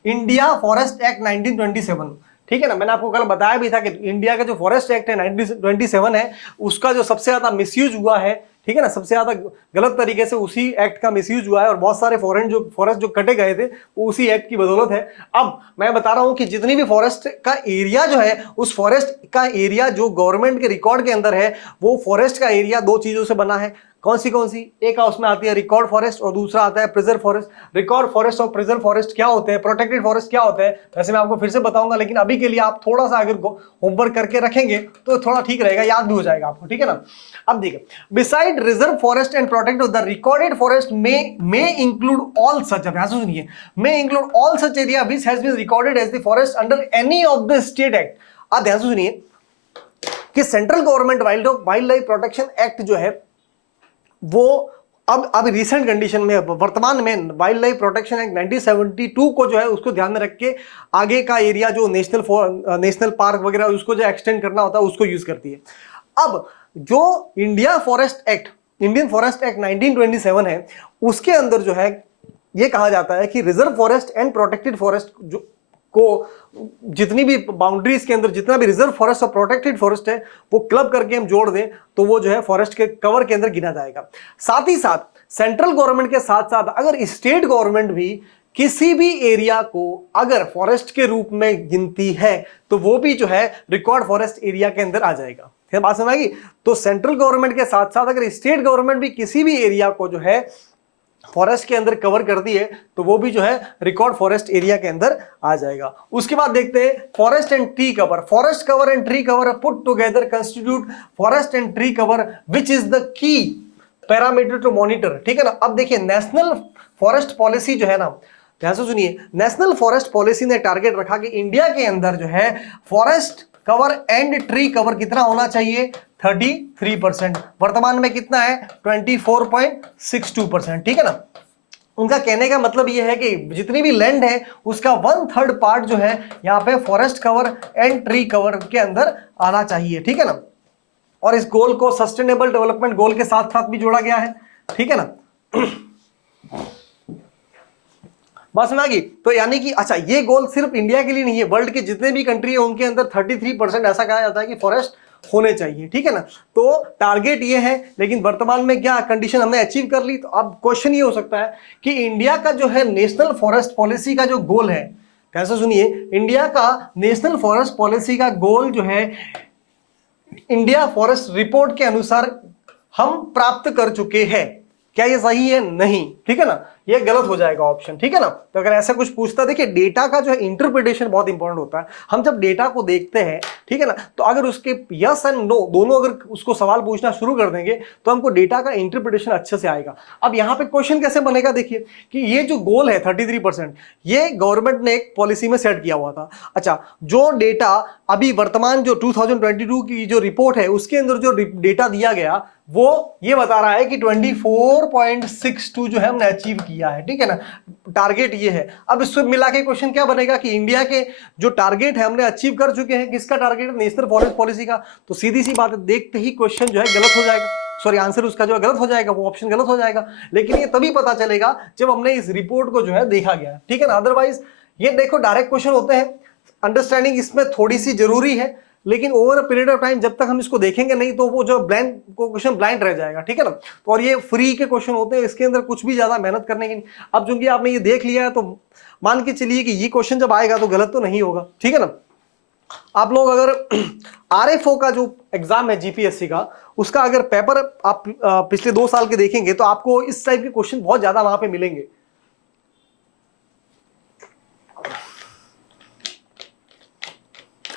India forest act 1927, ठीक है ना। मैंने आपको कल बताया भी था कि इंडिया का जो फॉरेस्ट एक्ट है 1927 है, उसका जो सबसे ज्यादा मिसयूज हुआ है, ठीक है ना, सबसे ज्यादा गलत तरीके से उसी एक्ट का मिसयूज हुआ है और बहुत सारे फॉरेस्ट जो कटे गए थे वो उसी एक्ट की बदौलत है। अब मैं बता रहा हूं कि जितनी भी फॉरेस्ट का एरिया जो है, उस फॉरेस्ट का एरिया जो गवर्नमेंट के रिकॉर्ड के अंदर है, वो फॉरेस्ट का एरिया दो चीजों से बना है। कौन सी एक उसमें आती है रिकॉर्ड फॉरेस्ट और दूसरा आता है प्रिजर्व फॉरेस्ट। रिकॉर्ड फॉरेस्ट और प्रिजर्व फॉरेस्ट क्या होते हैं, प्रोटेक्टेड फॉरेस्ट क्या होते हैं, वैसे मैं आपको फिर से बताऊंगा, लेकिन अभी के लिए आप थोड़ा सा अगर होमवर्क करके रखेंगे तो थोड़ा ठीक रहेगा, याद भी हो जाएगा आपको, ठीक है ना। अब देखिए, beside reserve forest and protected the recorded forest may include all such, अब यहां से सुनिए, may include all such area which has been recorded as the forest under any of the state act. अब ध्यान से सुनिए कि central government wild life protection act जो है वो अब रिसेंट कंडीशन में, वर्तमान में वाइल्ड लाइफ प्रोटेक्शन एक्ट 1972 को जो है उसको ध्यान में रख के आगे का एरिया जो नेशनल पार्क वगैरह उसको जो एक्सटेंड करना होता है उसको यूज करती है। अब जो इंडियन फॉरेस्ट एक्ट 1927 है, उसके अंदर जो है ये कहा जाता है कि reserve forest and protected forest जो को जितनी भी बाउंड्रीज के अंदर जितना भी रिजर्व फॉरेस्ट और प्रोटेक्टेड फॉरेस्ट है वो क्लब करके हम जोड़ दें तो वो जो है फॉरेस्ट के कवर के अंदर गिना जाएगा। साथ ही साथ सेंट्रल गवर्नमेंट के साथ साथ अगर स्टेट गवर्नमेंट भी किसी भी एरिया को अगर फॉरेस्ट के रूप में गिनती है तो वो भी जो है रिकॉर्ड फॉरेस्ट एरिया के अंदर आ जाएगा। फिर बात समझ आएगी। तो सेंट्रल गवर्नमेंट के साथ साथ अगर स्टेट गवर्नमेंट भी किसी भी एरिया को जो है फॉरेस्ट के अंदर कवर कर दी है तो वो भी जो है रिकॉर्ड फॉरेस्ट एरिया के अंदर आ जाएगा। उसके बाद देखते हैं forest and tree cover. Forest cover and tree cover put together constitute forest and tree cover which is the key parameter to monitor, ठीक है ना। अब देखिए नेशनल फॉरेस्ट पॉलिसी जो है ना, ध्यान से सुनिए, नेशनल फॉरेस्ट पॉलिसी ने टारगेट रखा कि इंडिया के अंदर जो है forest cover and tree cover कितना होना चाहिए, 33%। वर्तमान में कितना है, 24.62%। ठीक है ना। उनका कहने का मतलब यह है कि जितनी भी लैंड है उसका 1/3 पार्ट जो है यहाँ पे forest cover and tree cover के अंदर आना चाहिए। ठीक है ना। और इस गोल को सस्टेनेबल डेवलपमेंट गोल के साथ साथ भी जोड़ा गया है। ठीक है ना। बात समझ आ गई। तो यानी कि अच्छा, ये गोल सिर्फ इंडिया के लिए नहीं है, वर्ल्ड के जितने भी कंट्री है उनके अंदर 33% ऐसा कहा जाता है कि फॉरेस्ट होने चाहिए। ठीक है ना। तो टारगेट ये है, लेकिन वर्तमान में क्या कंडीशन हमने अचीव कर ली। तो अब क्वेश्चन ये हो सकता है कि इंडिया का जो है नेशनल फॉरेस्ट पॉलिसी का जो गोल है, कैसे सुनिए, इंडिया का नेशनल फॉरेस्ट पॉलिसी का गोल जो है इंडिया फॉरेस्ट रिपोर्ट के अनुसार हम प्राप्त कर चुके हैं। क्या ये सही है? नहीं। ठीक है ना, ये गलत हो जाएगा ऑप्शन। ठीक है ना। तो अगर ऐसा कुछ पूछता, देखिए डेटा का जो है इंटरप्रिटेशन बहुत इंपॉर्टेंट होता है। हम जब डेटा को देखते हैं, ठीक है ना, तो अगर उसके यस एंड नो दोनों अगर उसको सवाल पूछना शुरू कर देंगे तो हमको डेटा का इंटरप्रिटेशन अच्छे से आएगा। अब यहाँ पे क्वेश्चन कैसे बनेगा, देखिए कि ये जो गोल है 33%, ये गवर्नमेंट ने एक पॉलिसी में सेट किया हुआ था। अच्छा, जो डेटा अभी वर्तमान जो 2022 की जो रिपोर्ट है उसके अंदर जो डेटा दिया गया वो ये बता रहा है कि 24.62 जो है हमने अचीव किया है। ठीक है ना, टारगेट ये है। अब इससे मिला के क्वेश्चन क्या बनेगा कि इंडिया के जो टारगेट है हमने अचीव कर चुके हैं। किसका टारगेट है? नेशनल फॉरेस्ट पॉलिसी का। तो सीधी सी बात है, देखते ही क्वेश्चन जो है गलत हो जाएगा, सॉरी आंसर उसका जो है गलत हो जाएगा, वो ऑप्शन गलत हो जाएगा। लेकिन ये तभी पता चलेगा जब हमने इस रिपोर्ट को जो है देखा गया। ठीक है ना। अदरवाइज ये देखो डायरेक्ट क्वेश्चन होते हैं, अंडरस्टैंडिंग इसमें थोड़ी सी जरूरी है, लेकिन over a period of time जब तक हम इसको देखेंगे नहीं तो वो जो ब्लाइंड क्वेश्चन ब्लाइंड रह जाएगा। ठीक है ना। तो और ये फ्री के क्वेश्चन होते हैं, इसके अंदर कुछ भी ज्यादा मेहनत करने की नहीं। अब चूंकि आपने ये देख लिया है तो मान के चलिए कि ये क्वेश्चन जब आएगा तो गलत तो नहीं होगा। ठीक है ना। आप लोग अगर RFO का जो एग्जाम है GPSC का, उसका अगर पेपर आप पिछले 2 साल के देखेंगे तो आपको इस टाइप के क्वेश्चन बहुत ज्यादा वहां पे मिलेंगे।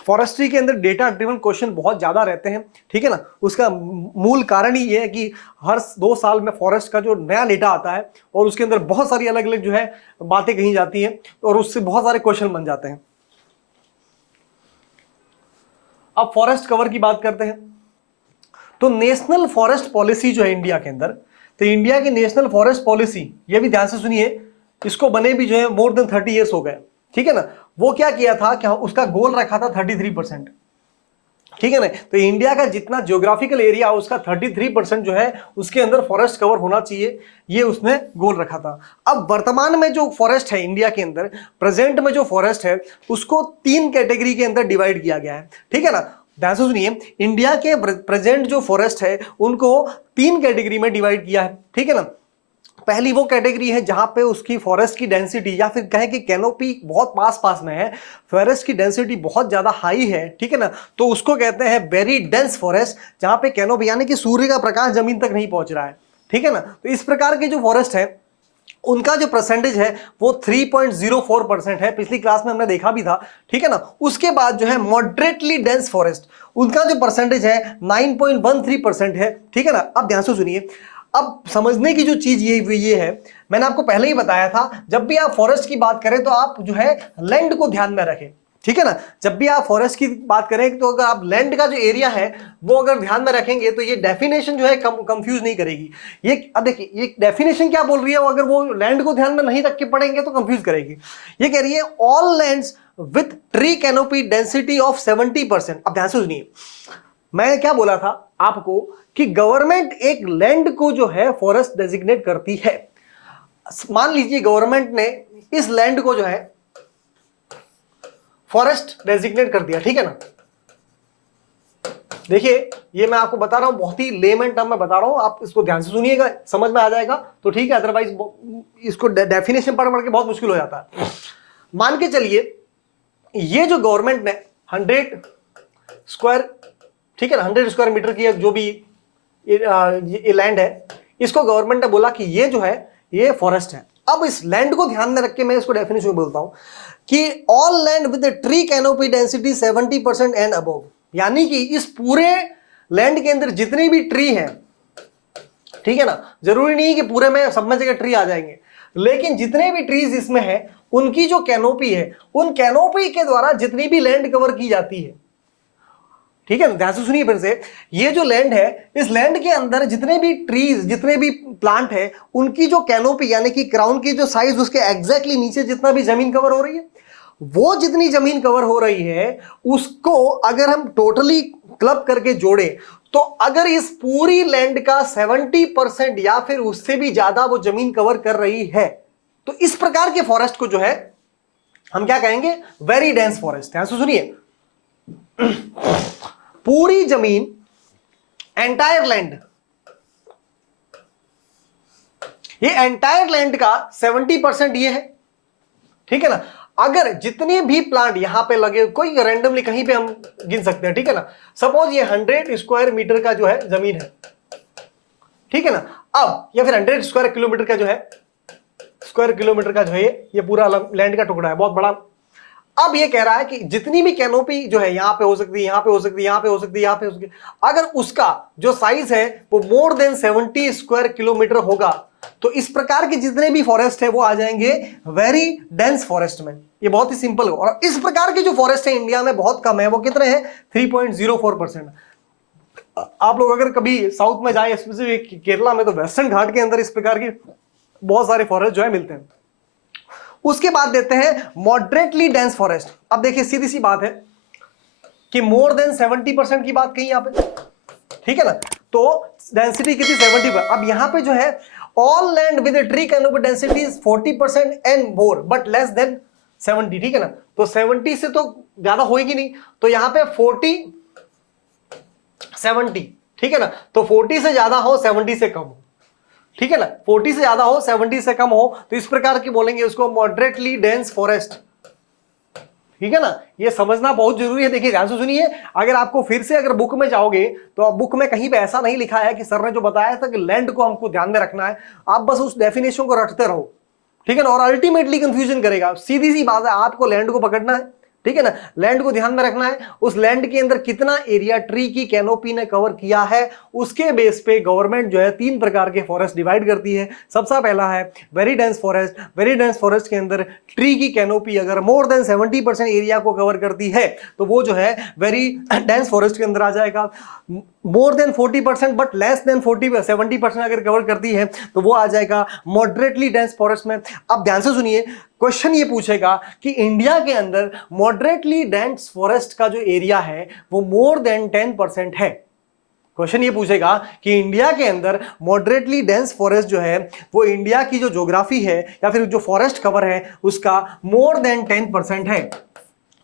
फॉरेस्ट्री के अंदर डेटा ड्रिवन क्वेश्चन बहुत ज्यादा रहते हैं। ठीक है ना। उसका मूल कारण ही ये है कि हर 2 साल में फॉरेस्ट का जो नया डेटा आता है और उसके अंदर बहुत सारी अलग अलग जो है बातें कही जाती हैं और उससे बहुत सारे क्वेश्चन बन जाते हैं। अब फॉरेस्ट कवर की बात करते हैं। तो नेशनल फॉरेस्ट पॉलिसी जो है इंडिया के अंदर, तो इंडिया की नेशनल फॉरेस्ट पॉलिसी, ये भी ध्यान से सुनिए, इसको बने भी जो है मोर देन 30 ईयर्स हो गए। ठीक है ना। वो क्या किया था कि उसका गोल रखा था 33%। ठीक है ना। तो इंडिया का जितना ज्योग्राफिकल एरिया उसका 33% जो है उसके अंदर फॉरेस्ट कवर होना चाहिए, ये उसने गोल रखा था। अब वर्तमान में जो फॉरेस्ट है इंडिया के अंदर, प्रेजेंट में जो फॉरेस्ट है उसको 3 कैटेगरी के अंदर डिवाइड किया गया है। ठीक है ना। ध्यान से सुनिए, इंडिया के प्रेजेंट जो फॉरेस्ट है उनको 3 कैटेगरी में डिवाइड किया है। ठीक है ना। पहली वो कैटेगरी है जहां पे उसकी फॉरेस्ट की डेंसिटी या फिर कहें कि कैनोपी बहुत पास पास में है, फॉरेस्ट की डेंसिटी बहुत ज्यादा हाई है। ठीक है ना। तो उसको कहते हैं वेरी डेंस फॉरेस्ट, जहां पे कैनोपी यानी कि सूर्य का प्रकाश जमीन तक नहीं पहुंच रहा है। ठीक है ना। तो इस प्रकार के जो फॉरेस्ट है उनका जो परसेंटेज है वो 3.04% है। पिछली क्लास में हमने देखा भी था। ठीक है ना। उसके बाद जो है मॉडरेटली डेंस फॉरेस्ट, उनका जो परसेंटेज है 9.13% है। ठीक है ना। अब ध्यान से सुनिए, अब समझने की जो चीज ये है, मैंने आपको पहले ही बताया था, जब भी आप फॉरेस्ट की बात करें तो आप जो है लैंड को ध्यान में रखें। ठीक है ना। जब भी आप फॉरेस्ट की बात करें तो अगर आप लैंड का जो एरिया है वो अगर ध्यान में रखेंगे तो ये डेफिनेशन जो है कंफ्यूज नहीं करेगी। ये अब देखिए, ये डेफिनेशन क्या बोल रही है, अगर वो लैंड को ध्यान में नहीं रख के पढ़ेंगे तो कंफ्यूज करेगी। ये कह रही है all lands with tree canopy density of 70%। अब ध्यान से सुनिए, मैं क्या बोला था आपको कि गवर्नमेंट एक लैंड को जो है फॉरेस्ट डेजिग्नेट करती है। मान लीजिए गवर्नमेंट ने इस लैंड को जो है फॉरेस्ट डेजिग्नेट कर दिया। ठीक है ना। देखिए, ये मैं आपको बता रहा हूं, बहुत ही लेमन टर्म में बता रहा हूं, आप इसको ध्यान से सुनिएगा, समझ में आ जाएगा तो ठीक है, अदरवाइज इसको डेफिनेशन पढ़ के बहुत मुश्किल हो जाता है। मान के चलिए ये जो गवर्नमेंट ने 100 स्क्वायर, ठीक है ना, 100 स्क्वायर मीटर की जो भी ये लैंड है, इसको गवर्नमेंट ने बोला कि ये जो है ये फॉरेस्ट है। अब इस लैंड को ध्यान में रख के मैं इसको डेफिनेशन में बोलता हूं कि all land with tree canopy density 70% and above, यानी कि इस पूरे लैंड के अंदर जितनी भी ट्री है, ठीक है ना, जरूरी नहीं कि पूरे में सब में जगह ट्री आ जाएंगे, लेकिन जितने भी ट्रीज इसमें है उनकी जो कैनोपी है, उन कैनोपी के द्वारा जितनी भी लैंड कवर की जाती है, ठीक है ना, ध्यान से सुनिए फिर से, ये जो लैंड है, इस लैंड के अंदर जितने भी ट्रीज, जितने भी प्लांट है, उनकी जो कैनोपी यानी कि क्राउन की जो साइज, उसके एग्जैक्टली नीचे जितना भी जमीन कवर हो रही है, वो जितनी जमीन कवर हो रही है उसको अगर हम टोटली क्लब करके जोड़े, तो अगर इस पूरी लैंड का 70% या फिर उससे भी ज्यादा वो जमीन कवर कर रही है, तो इस प्रकार के फॉरेस्ट को जो है हम क्या कहेंगे, वेरी डेंस फॉरेस्ट। ध्यान से सुनिए, पूरी जमीन, एंटायर लैंड, ये एंटायर लैंड का 70% ये है, ठीक है ना। अगर जितने भी प्लांट यहां पे लगे, कोई रैंडमली कहीं पे हम गिन सकते हैं, ठीक है ना, सपोज ये 100 स्क्वायर मीटर का जो है जमीन है, ठीक है ना, अब या फिर 100 स्क्वायर किलोमीटर का जो है, स्क्वायर किलोमीटर का जो है ये पूरा लैंड का टुकड़ा है, बहुत बड़ा। अब ये कह रहा है कि जितनी भी कैनोपी जो है यहां पे हो सकती है, यहां पे हो सकती है, यहां पे हो सकती है, यहां पे हो सकती है, अगर उसका जो साइज है वो मोर देन 70 स्क्वायर किलोमीटर होगा, तो इस प्रकार के जितने भी फॉरेस्ट है वो आ जाएंगे वेरी डेंस फॉरेस्ट में। ये बहुत ही सिंपल हो, और इस प्रकार के जो फॉरेस्ट है इंडिया में बहुत कम है। वो कितने हैं, 3.04%। आप लोग अगर कभी साउथ में जाए, स्पेसिफिक केरला में, तो वेस्टर्न घाट के अंदर इस प्रकार की बहुत सारे फॉरेस्ट जो है मिलते हैं। उसके बाद देते हैं मॉडरेटली डेंस फॉरेस्ट। अब देखिए सीधी सी बात है कि मोर देन 70% की बात कही यहां पे, ठीक है ना, तो डेंसिटी कितनी, 70%। अब यहां पे जो है all land with tree canopy density is 40% and more but less than 70, ठीक है ना, तो 70 से तो ज्यादा होगी नहीं, तो यहां पे 40 70, ठीक है ना, तो 40 से ज्यादा हो, 70 से कम हो, ठीक है ना, 40 से ज्यादा हो, 70 से कम हो, तो इस प्रकार की बोलेंगे उसको मॉडरेटली डेंस फॉरेस्ट, ठीक है ना। ये समझना बहुत जरूरी है। देखिए ध्यान से सुनिए, अगर आपको फिर से अगर बुक में जाओगे तो आप बुक में कहीं पे ऐसा नहीं लिखा है कि सर ने जो बताया था कि लैंड को हमको ध्यान में रखना है, आप बस उस डेफिनेशन को रटते रहो, ठीक है ना, और अल्टीमेटली कंफ्यूजन करेगा। सीधी सी बात है, आपको लैंड को पकड़ना है, ठीक है ना, लैंड को ध्यान में रखना है, उस लैंड के अंदर कितना एरिया ट्री की कैनोपी ने कवर किया है, उसके बेस पे गवर्नमेंट जो है 3 प्रकार के फॉरेस्ट डिवाइड करती है। सबसे पहला है very dense forest. Very dense forest के अंदर ट्री की कैनोपी अगर मोर देन 70% एरिया को कवर करती है तो वो जो है वेरी डेंस फॉरेस्ट के अंदर आ जाएगा। More than 40% but less than 70% अगर कवर करती है तो वो आ जाएगा मॉडरेटली डेंस फॉरेस्ट में। अब ध्यान से सुनिए, क्वेश्चन ये पूछेगा कि इंडिया के अंदर मॉडरेटली डेंस फॉरेस्ट का जो एरिया है वो मोर देन 10% है। क्वेश्चन ये पूछेगा कि इंडिया के अंदर मॉडरेटली डेंस फॉरेस्ट जो है वो इंडिया की जो ज्योग्राफी है या फिर जो फॉरेस्ट कवर है उसका मोर देन 10% है।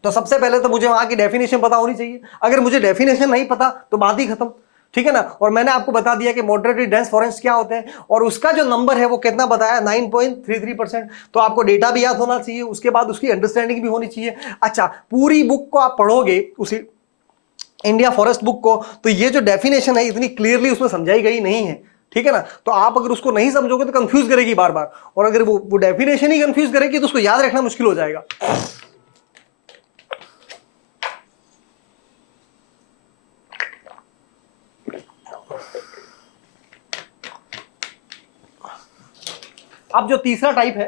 तो सबसे पहले तो मुझे वहां की डेफिनेशन पता होनी चाहिए। अगर मुझे डेफिनेशन नहीं पता तो बात ही खत्म, ठीक है ना। और मैंने आपको बता दिया कि मॉडरेटली डेंस फॉरेस्ट क्या होते हैं और उसका जो नंबर है वो कितना बताया, 9.33%। तो आपको डेटा भी याद होना चाहिए, उसके बाद उसकी अंडरस्टैंडिंग भी होनी चाहिए। अच्छा, पूरी बुक को आप पढ़ोगे, उसी इंडिया फॉरेस्ट बुक को, तो ये जो डेफिनेशन है इतनी क्लियरली उसमें समझाई गई नहीं है, ठीक है ना। तो आप अगर उसको नहीं समझोगे तो कंफ्यूज करेगी बार बार, और अगर वो डेफिनेशन ही कंफ्यूज करेगी तो उसको याद रखना मुश्किल हो जाएगा। अब जो तीसरा टाइप है,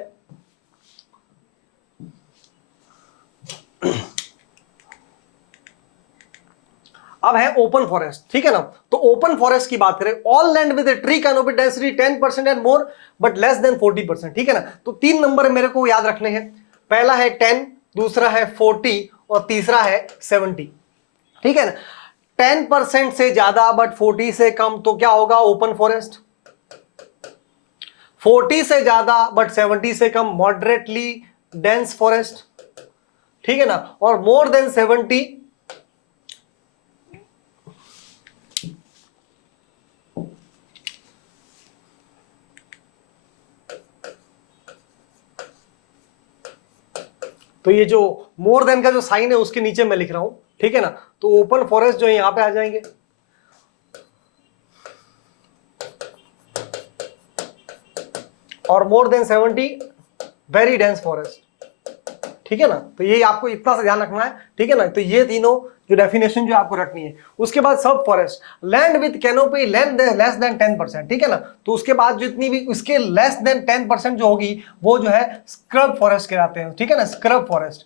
अब है ओपन फॉरेस्ट, ठीक है ना। तो ओपन फॉरेस्ट की बात करें, all land with tree canopy density 10% and more but less than 40%, ठीक है ना। तो 3 नंबर मेरे को याद रखने हैं। पहला है 10, दूसरा है 40 और तीसरा है 70, ठीक है ना। 10% से ज्यादा बट 40 से कम तो क्या होगा, ओपन फॉरेस्ट। 40 से ज्यादा बट 70 से कम मॉडरेटली डेंस फॉरेस्ट, ठीक है ना। और मोर देन 70 तो ये जो मोर देन का जो साइन है उसके नीचे मैं लिख रहा हूं, ठीक है ना। तो ओपन फॉरेस्ट जो है यहां पे आ जाएंगे, और more than 70 very dense forest. ठीक है ना। तो ये आपको इतना सा ध्यान रखना है, ठीक है ना। तो ये तीनों जो डेफिनेशन जो आपको रखनी है। उसके बाद सब forest, land with canopy less than 10%, ठीक है ना। तो उसके बाद जितनी भी उसके लेस देन 10% जो होगी वो जो है स्क्रब फॉरेस्ट कहलाते हैं, ठीक है ना, स्क्रब फॉरेस्ट,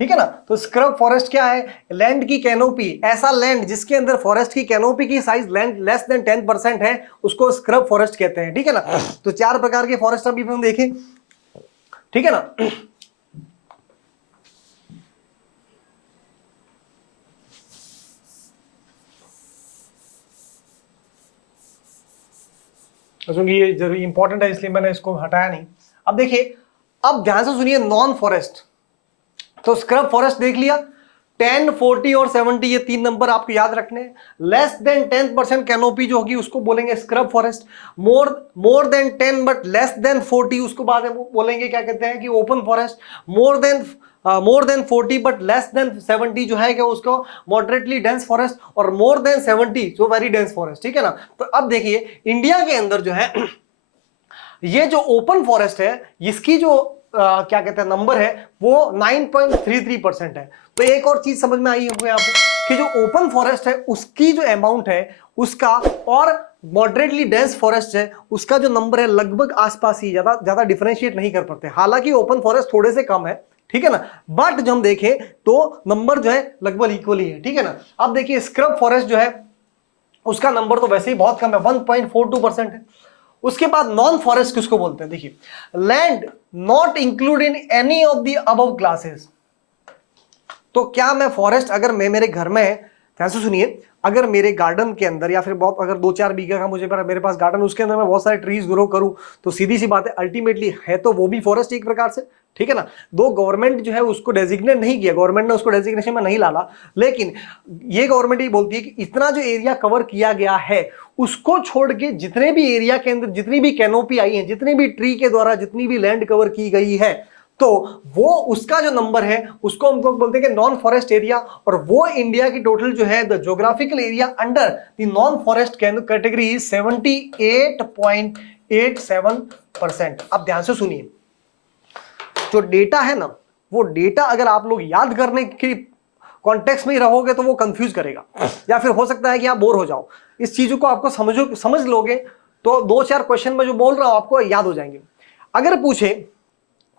ठीक है ना। तो स्क्रब फॉरेस्ट क्या है, लैंड की कैनोपी, ऐसा लैंड जिसके अंदर फॉरेस्ट की कैनोपी की साइज लैंड लेस देन 10% है उसको स्क्रब फॉरेस्ट कहते हैं, ठीक है ना। तो 4 प्रकार के फॉरेस्ट अभी हम देखें, ठीक है ना। क्योंकि ये जरूरी इंपॉर्टेंट है इसलिए मैंने इसको हटाया नहीं। अब देखिए, अब ध्यान से सुनिए, नॉन फॉरेस्ट, तो स्क्रब फॉरेस्ट देख लिया, 10, 40 और 70 ये 3 नंबर आपको याद रखने हैं। लेस देन 10% कैनोपी जो होगी उसको बोलेंगे scrub forest. More than 10 but less than 40 उसको बाद में बोलेंगे क्या कहते हैं कि open forest. More than 40 but less than 70 जो है क्या उसको मॉडरेटली डेंस फॉरेस्ट, और मोर देन 70 जो वेरी डेंस फॉरेस्ट, ठीक है ना। तो अब देखिए इंडिया के अंदर जो है ये जो ओपन फॉरेस्ट है इसकी जो क्या कहते हैं नंबर है वो 9.33% है। तो एक और चीज समझ में आई होगी यहाँ पे कि जो ओपन फॉरेस्ट है उसकी जो अमाउंट है उसका, और मॉडरेटली डेंस फॉरेस्ट है उसका जो नंबर है लगभग आसपास ही, ज्यादा डिफरेंशिएट नहीं कर पाते। हालांकि ओपन फॉरेस्ट थोड़े से कम है, ठीक है ना, बट जब हम देखें तो नंबर जो है लगभग इक्वल ही है, ठीक है ना। अब देखिए स्क्रब फॉरेस्ट जो है उसका नंबर तो वैसे ही बहुत कम है, 1.42% है। उसके बाद नॉन फॉरेस्ट किसको बोलते हैं, देखिए land not include in any of the above classes. तो क्या मैं फॉरेस्ट अगर मैं मेरे घर में है, ध्यान से सुनिए, अगर मेरे गार्डन के अंदर या फिर बहुत अगर 2-4 बीघा का मेरे पास गार्डन उसके अंदर मैं बहुत सारे ट्रीज ग्रो करूं तो सीधी सी बात है अल्टीमेटली है तो वो भी फॉरेस्ट एक प्रकार से, ठीक है ना। दो गवर्नमेंट जो है उसको डेजिग्नेट नहीं किया, गवर्नमेंट ने उसको डेजिग्नेशन में नहीं डाला, लेकिन ये गवर्नमेंट ही बोलती है कि इतना जो एरिया कवर किया गया है उसको छोड़ के जितने भी एरिया के अंदर जितनी भी कैनोपी आई है, जितनी भी ट्री के द्वारा जितनी भी लैंड कवर की गई है, तो वो उसका जो नंबर है उसको हम लोग बोलते हैं कि नॉन फॉरेस्ट एरिया। और वो इंडिया की टोटल जो है the geographical area under the non forest category is 78.87%। अब ध्यान से सुनिए, जो डेटा है ना वो डेटा अगर आप लोग याद करने की कॉन्टेक्स्ट में ही रहोगे तो वो कंफ्यूज करेगा, या फिर हो सकता है कि आप बोर हो जाओ। इस चीजों को आपको समझ लोगे तो 2-4 क्वेश्चन में जो बोल रहा हूं आपको याद हो जाएंगे। अगर पूछे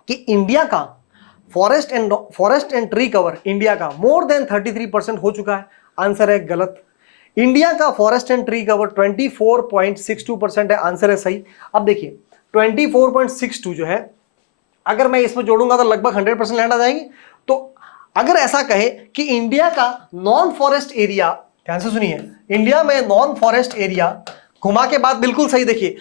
कि इंडिया का forest and tree cover India का मोर देन 33% हो चुका है, आंसर है गलत। इंडिया का फॉरेस्ट एंड ट्री कवर 24.62% है, आंसर है सही। अब देखिए 24.62 जो है अगर मैं इसमें जोड़ूंगा तो लगभग 100% लैंड आ जाएगी। तो अगर ऐसा कहे कि इंडिया का नॉन फॉरेस्ट एरिया, ध्यान से सुनिए, इंडिया में नॉन फॉरेस्ट एरिया घुमा के बाद बिल्कुल सही, देखिए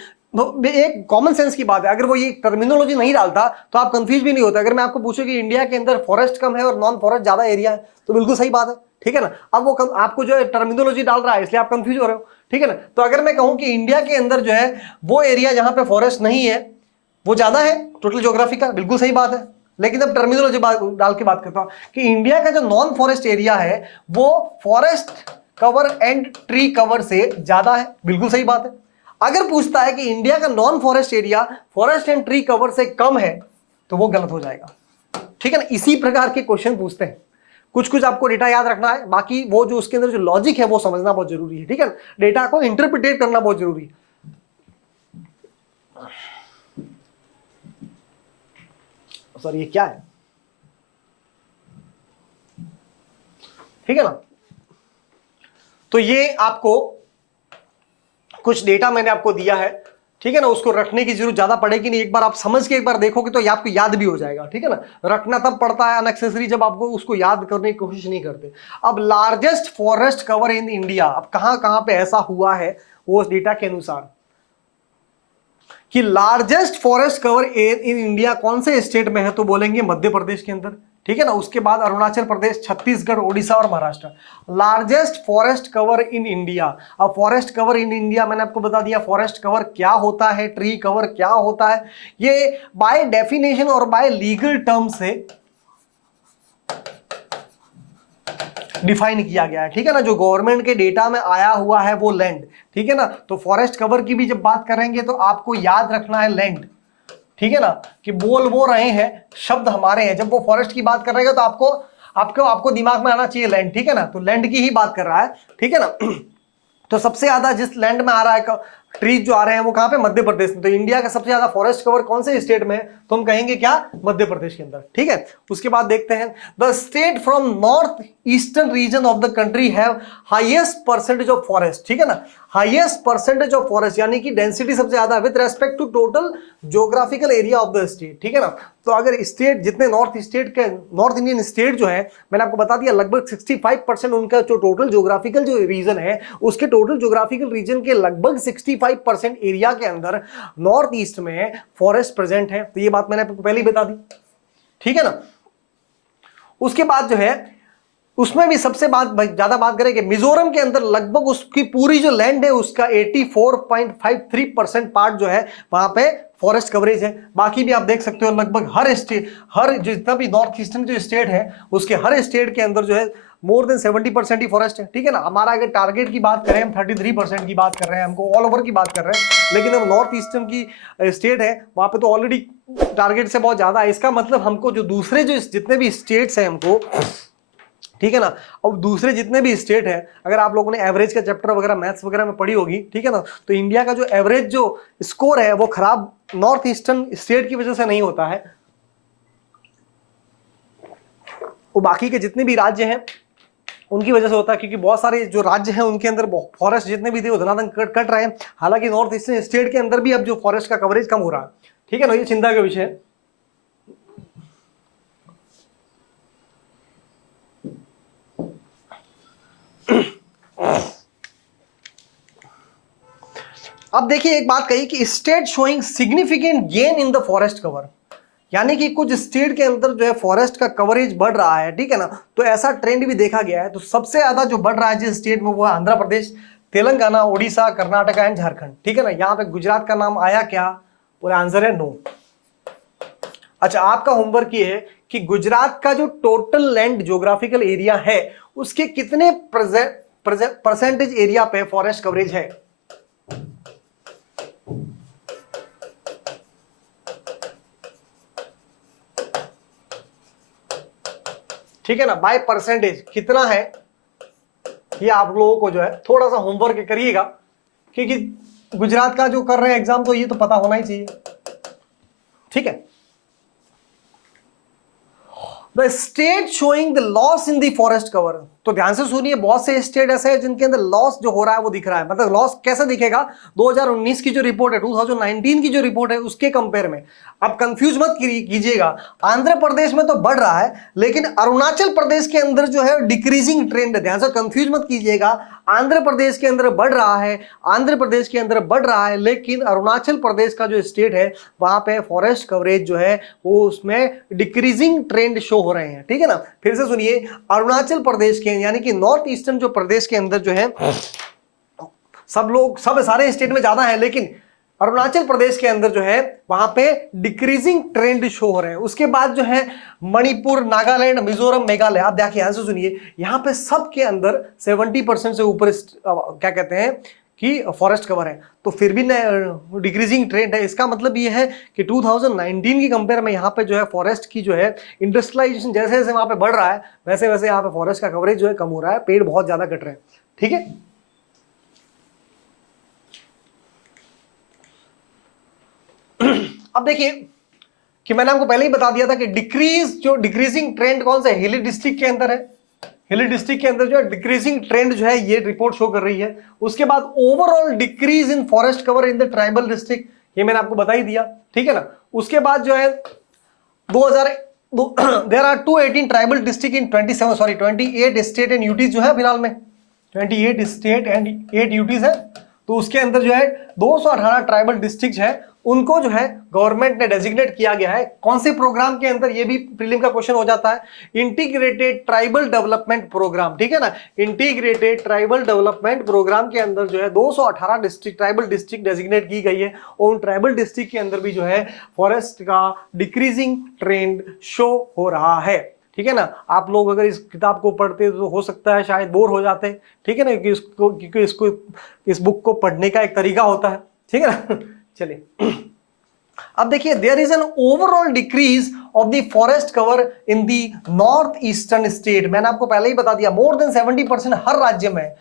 एक कॉमन सेंस की बात है, अगर वो ये टर्मिनोलॉजी नहीं डालता तो आप कंफ्यूज भी नहीं होते। अगर मैं आपको पूछूं कि इंडिया के अंदर फॉरेस्ट कम है और नॉन फॉरेस्ट ज्यादा एरिया है तो बिल्कुल सही बात है, ठीक है ना। अब वो आपको जो है टर्मिनोलॉजी डाल रहा है इसलिए आप कंफ्यूज हो रहे हो, ठीक है ना। तो अगर मैं कहूं कि इंडिया के अंदर जो है वो एरिया जहां पे फॉरेस्ट नहीं है वो ज्यादा है टोटल ज्योग्राफी का, बिल्कुल सही बात है। लेकिन अब टर्मिनोलॉजी डाल के बात करता हूं कि इंडिया का जो नॉन फॉरेस्ट एरिया है वो forest cover and tree cover से ज्यादा है, बिल्कुल सही बात है। अगर पूछता है कि इंडिया का non forest area forest and tree cover से कम है तो वो गलत हो जाएगा, ठीक है ना। इसी प्रकार के क्वेश्चन पूछते हैं, कुछ आपको डेटा याद रखना है, बाकी वो जो उसके अंदर जो लॉजिक है वो समझना बहुत जरूरी है, ठीक है। डेटा को इंटरप्रिटेट करना बहुत जरूरी है। सर ये क्या है, ठीक है ना। तो ये आपको कुछ डेटा मैंने आपको दिया है, ठीक है ना, उसको रखने की जरूरत ज्यादा पड़ेगी नहीं, एक बार आप समझ के एक बार देखोगे तो ये आपको याद भी हो जाएगा, ठीक है ना। रखना तब पड़ता है अनएक्सेसरी जब आपको उसको याद करने की कोशिश नहीं करते। अब largest forest cover in India, अब कहां पे ऐसा हुआ है वो डेटा के अनुसार कि largest forest cover in India कौन से स्टेट में है, तो बोलेंगे मध्य प्रदेश के अंदर, ठीक है ना। उसके बाद अरुणाचल प्रदेश, छत्तीसगढ़, ओडिशा और Maharashtra. Largest forest cover in India. अब फॉरेस्ट कवर इन इंडिया मैंने आपको बता दिया फॉरेस्ट कवर क्या होता है, ट्री कवर क्या होता है, ये बाय डेफिनेशन और बाय लीगल टर्म से डिफाइन किया गया है, ठीक है ना। जो गवर्नमेंट के डेटा में आया हुआ है वो लैंड, ठीक है ना। तो फॉरेस्ट कवर की भी जब बात करेंगे तो आपको याद रखना है लैंड, ठीक है ना, कि बोल वो रहे हैं, शब्द हमारे हैं। जब वो फॉरेस्ट की बात कर रहे हैं तो आपको आपको आपको दिमाग में आना चाहिए लैंड, ठीक है ना, तो लैंड की ही बात कर रहा है, ठीक है ना। तो सबसे ज्यादा जिस लैंड में आ रहा है ट्रीज जो आ रहे हैं वो कहां पे, मध्य प्रदेश में। तो इंडिया का सबसे ज्यादा फॉरेस्ट कवर कौन से स्टेट में है, तो हम कहेंगे क्या, मध्य प्रदेश के अंदर, ठीक है। उसके बाद देखते हैं, the state from north eastern region of the country have highest percentage of forest, ठीक है ना, हाईएस्ट परसेंटेज ऑफ फॉरेस्ट, यानी कि डेंसिटी सबसे ज्यादा with respect to total geographical area of the state, ठीक है ना। तो अगर स्टेट जितने नॉर्थ इंडियन स्टेट जो है, मैंने आपको बता दिया लगभग 65% उनका जो टोटल ज्योग्राफिकल जो रीजन है, उसके टोटल ज्योग्राफिकल रीजन के लगभग 65% एरिया के अंदर नॉर्थ ईस्ट में फॉरेस्ट प्रेजेंट है। तो ये बात मैंने आपको पहले ही बता दी, ठीक है ना। उसके बाद जो है उसमें भी सबसे ज्यादा बात करें कि मिजोरम के अंदर लगभग उसकी पूरी जो लैंड है उसका 84.53% पार्ट जो है वहां पे फॉरेस्ट कवरेज है। बाकी भी आप देख सकते हो लगभग हर स्टेट, हर जितना भी नॉर्थ ईस्टर्न जो स्टेट है उसके हर स्टेट के अंदर जो है मोर देन 70% ही फॉरेस्ट है, ठीक है ना। हमारा अगर टारगेट की बात करें हम 33% की बात कर रहे हैं, हमको ऑल ओवर की बात कर रहे हैं, लेकिन अब नॉर्थ ईस्टर्न की स्टेट है वहां पे तो ऑलरेडी टारगेट से बहुत ज्यादा है। इसका मतलब हमको जो दूसरे जो जितने भी स्टेट्स हैं हमको, ठीक है ना, अब दूसरे जितने भी स्टेट है, अगर आप लोगों ने एवरेज का चैप्टर वगैरह मैथ्स वगैरह में पढ़ी होगी, ठीक है ना, तो इंडिया का जो एवरेज जो स्कोर है वो खराब नॉर्थ ईस्टर्न स्टेट की वजह से नहीं होता है, वो बाकी के जितने भी राज्य हैं उनकी वजह से होता है, क्योंकि बहुत सारे जो राज्य हैं उनके अंदर फॉरेस्ट जितने भी थे वो धनाधन कट रहे हैं। हालांकि नॉर्थ ईस्टर्न स्टेट के अंदर भी अब जो फॉरेस्ट का कवरेज कम हो रहा है, ठीक है ना, ये चिंता का विषय है। अब देखिए एक बात कही कि state showing significant gain in the forest cover, यानी कि कुछ स्टेट के अंदर जो है फॉरेस्ट का कवरेज बढ़ रहा है, ठीक है ना, तो ऐसा ट्रेंड भी देखा गया है। तो सबसे ज्यादा जो बढ़ रहा है जिस स्टेट में वो है आंध्र प्रदेश, तेलंगाना, उड़ीसा, कर्नाटका एंड झारखंड, ठीक है ना। यहाँ पे गुजरात का नाम आया क्या, पूरा आंसर है नो। अच्छा, आपका होमवर्क ये है कि गुजरात का जो टोटल लैंड ज्योग्राफिकल एरिया है उसके कितने परसेंटेज एरिया पे फॉरेस्ट कवरेज है। ठीक है ना, बाय परसेंटेज कितना है, ये आप लोगों को जो है थोड़ा सा होमवर्क करिएगा, क्योंकि गुजरात का जो कर रहे हैं एग्जाम तो ये तो पता होना ही चाहिए, ठीक है। The state showing the loss in the forest cover, तो ध्यान से सुनिए, बहुत से स्टेट ऐसे हैं जिनके अंदर लॉस जो हो रहा है वो दिख रहा है। मतलब लॉस कैसे दिखेगा, 2019 की जो रिपोर्ट है, 2019 की जो रिपोर्ट है उसके कंपेयर में। अब कंफ्यूज मत कीजिएगा, आंध्र प्रदेश में तो बढ़ रहा है लेकिन अरुणाचल प्रदेश के अंदर जो है डिक्रीजिंग ट्रेंड है। ध्यान से कंफ्यूज मत कीजिएगा, आंध्र प्रदेश के अंदर बढ़ रहा है, आंध्र प्रदेश के अंदर बढ़ रहा है, लेकिन अरुणाचल प्रदेश का जो स्टेट है वहां पे फॉरेस्ट कवरेज जो है वो उसमें डिक्रीजिंग ट्रेंड शो हो रहे हैं, ठीक है ना। फिर से सुनिए, अरुणाचल प्रदेश के यानी कि नॉर्थ ईस्टर्न जो प्रदेश के अंदर जो है सब सारे स्टेट में ज्यादा है, लेकिन अरुणाचल प्रदेश के अंदर जो है वहां पे डिक्रीजिंग ट्रेंड शो हो रहे हैं। उसके बाद जो है मणिपुर, नागालैंड, मिजोरम, मेघालय, आप देखिए यहां से सुनिए, यहां पे सब के अंदर 70% से ऊपर क्या कहते हैं कि फॉरेस्ट कवर है, तो फिर भी डिक्रीजिंग ट्रेंड है। इसका मतलब ये है कि 2019 की कंपेयर में यहाँ पे जो है फॉरेस्ट की जो है इंडस्ट्रियलाइजेशन जैसे जैसे वहां पे बढ़ रहा है वैसे वैसे यहाँ पे फॉरेस्ट का कवरेज जो है कम हो रहा है, पेड़ बहुत ज्यादा कट रहे हैं, ठीक है। अब देखिए कि मैंने आपको पहले ही बता दिया था कि डिक्रीजिंग ट्रेंड कौन सा है, हिली डिस्ट्रिक्ट के अंदर है। हिली डिस्ट्रिक्ट के अंदर जो है डिक्रीजिंग ट्रेंड जो है ये रिपोर्ट शो कर रही है। उसके बाद overall decrease in forest cover in the tribal district, ये मैंने आपको बता ही दिया, ठीक है ना। उसके बाद जो है 2000 there are 218 tribal district in 28 state and UTs जो है फिलहाल में 28 स्टेट एंड 8 यूटीज है। तो उसके अंदर जो है 218 ट्राइबल डिस्ट्रिक्ट है, उनको जो है गवर्नमेंट ने डेजिग्नेट किया गया है। कौन से प्रोग्राम के अंदर, ये भी प्रीलिम का क्वेश्चन हो जाता है, इंटीग्रेटेड ट्राइबल डेवलपमेंट प्रोग्राम, ठीक है ना। इंटीग्रेटेड ट्राइबल डेवलपमेंट प्रोग्राम के अंदर जो है 218 डिस्ट्रिक्ट ट्राइबल डिस्ट्रिक्ट डेजिग्नेट की गई है, और उन ट्राइबल डिस्ट्रिक्ट के अंदर भी जो है फॉरेस्ट का डिक्रीजिंग ट्रेंड शो हो रहा है, ठीक है ना। आप लोग अगर इस किताब को पढ़ते तो हो सकता है शायद बोर हो जाते, ठीक है ना, क्योंकि इस बुक को पढ़ने का एक तरीका होता है, ठीक है ना। चलिए अब देखिए there is an overall decrease of the forest cover in the north eastern state. मैंने आपको पहले ही बता दिया मोर देन 70% हर राज्य में,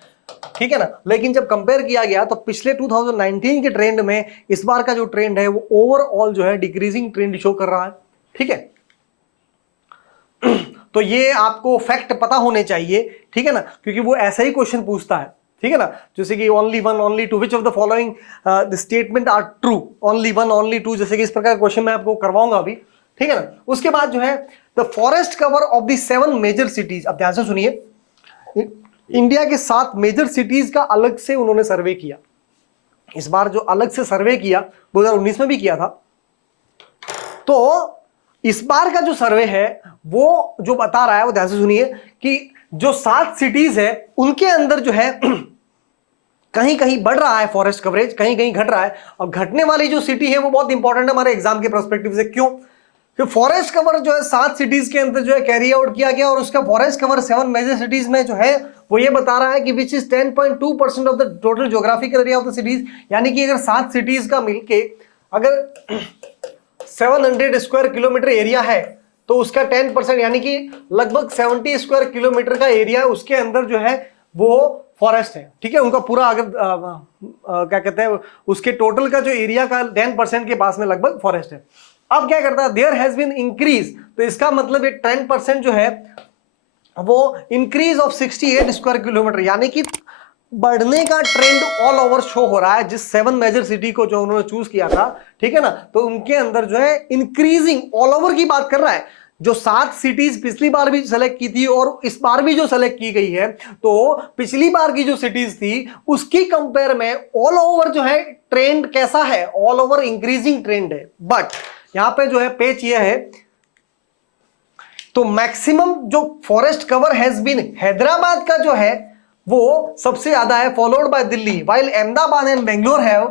ठीक है ना। लेकिन जब कंपेयर किया गया तो पिछले 2019 के ट्रेंड में इस बार का जो ट्रेंड है वो ओवरऑल जो है डिक्रीजिंग ट्रेंड शो कर रहा है, ठीक है। तो ये आपको फैक्ट पता होने चाहिए, ठीक है ना, क्योंकि वो ऐसा ही क्वेश्चन पूछता है, ठीक है ना। जैसे कि only one only two which of the following the statement are true, only one only two, जैसे कि इस प्रकार का क्वेश्चन मैं आपको करवाऊंगा अभी, ठीक है ना। उसके बाद जो है the forest cover of the 7 major cities. अब ध्यान से सुनिए, इंडिया के 7 मेजर सिटीज का अलग से उन्होंने सर्वे किया। इस बार जो अलग से सर्वे किया 2019 में भी किया था, तो इस बार का जो सर्वे है वो जो बता रहा है, वो ध्यान से सुनिए कि जो 7 सिटीज है उनके अंदर जो है कहीं कहीं बढ़ रहा है फॉरेस्ट कवरेज, कहीं कहीं घट रहा है। और घटने वाली जो सिटी है वो बहुत इंपॉर्टेंट है हमारे एग्जाम के पर्सपेक्टिव से। क्यों? क्योंकि फॉरेस्ट कवर जो है 7 सिटीज के अंदर जो है कैरी आउट किया गया, और उसका फॉरेस्ट कवर 7 मेजर सिटीज में जो है वो ये बता रहा है कि which is 10.2% of the total geographical area of the cities. यानी कि अगर 7 सिटीज का मिलके अगर 700 स्क्वायर किलोमीटर एरिया है तो उसका 10% यानी कि लगभग 70 स्क्वायर किलोमीटर का एरिया उसके अंदर जो है वो फॉरेस्ट है, ठीक है। उनका पूरा अगर क्या कहते हैं उसके टोटल का जो एरिया का 10% के पास में लगभग फॉरेस्ट है। अब क्या करता है, देयर हैज बीन इंक्रीज, तो इसका मतलब ये 10% जो है वो इंक्रीज ऑफ 68 स्क्वायर किलोमीटर, यानी कि बढ़ने का ट्रेंड ऑल ओवर शो हो रहा है। जिस 7 मेजर सिटी को जो उन्होंने चूज किया था, ठीक है ना, तो उनके अंदर जो है इंक्रीजिंग ऑल ओवर की बात कर रहा है। जो 7 सिटीज पिछली बार भी सेलेक्ट की थी और इस बार भी जो सेलेक्ट की गई है, तो पिछली बार की जो सिटीज थी उसकी कंपेयर में ऑल ओवर जो है ट्रेंड कैसा है, ऑल ओवर इंक्रीजिंग ट्रेंड है। बट यहां पे जो है पेच ये है, तो मैक्सिमम जो forest cover has been, Hyderabad का जो है वो सबसे ज्यादा है, followed by Delhi, while Ahmedabad and Bangalore have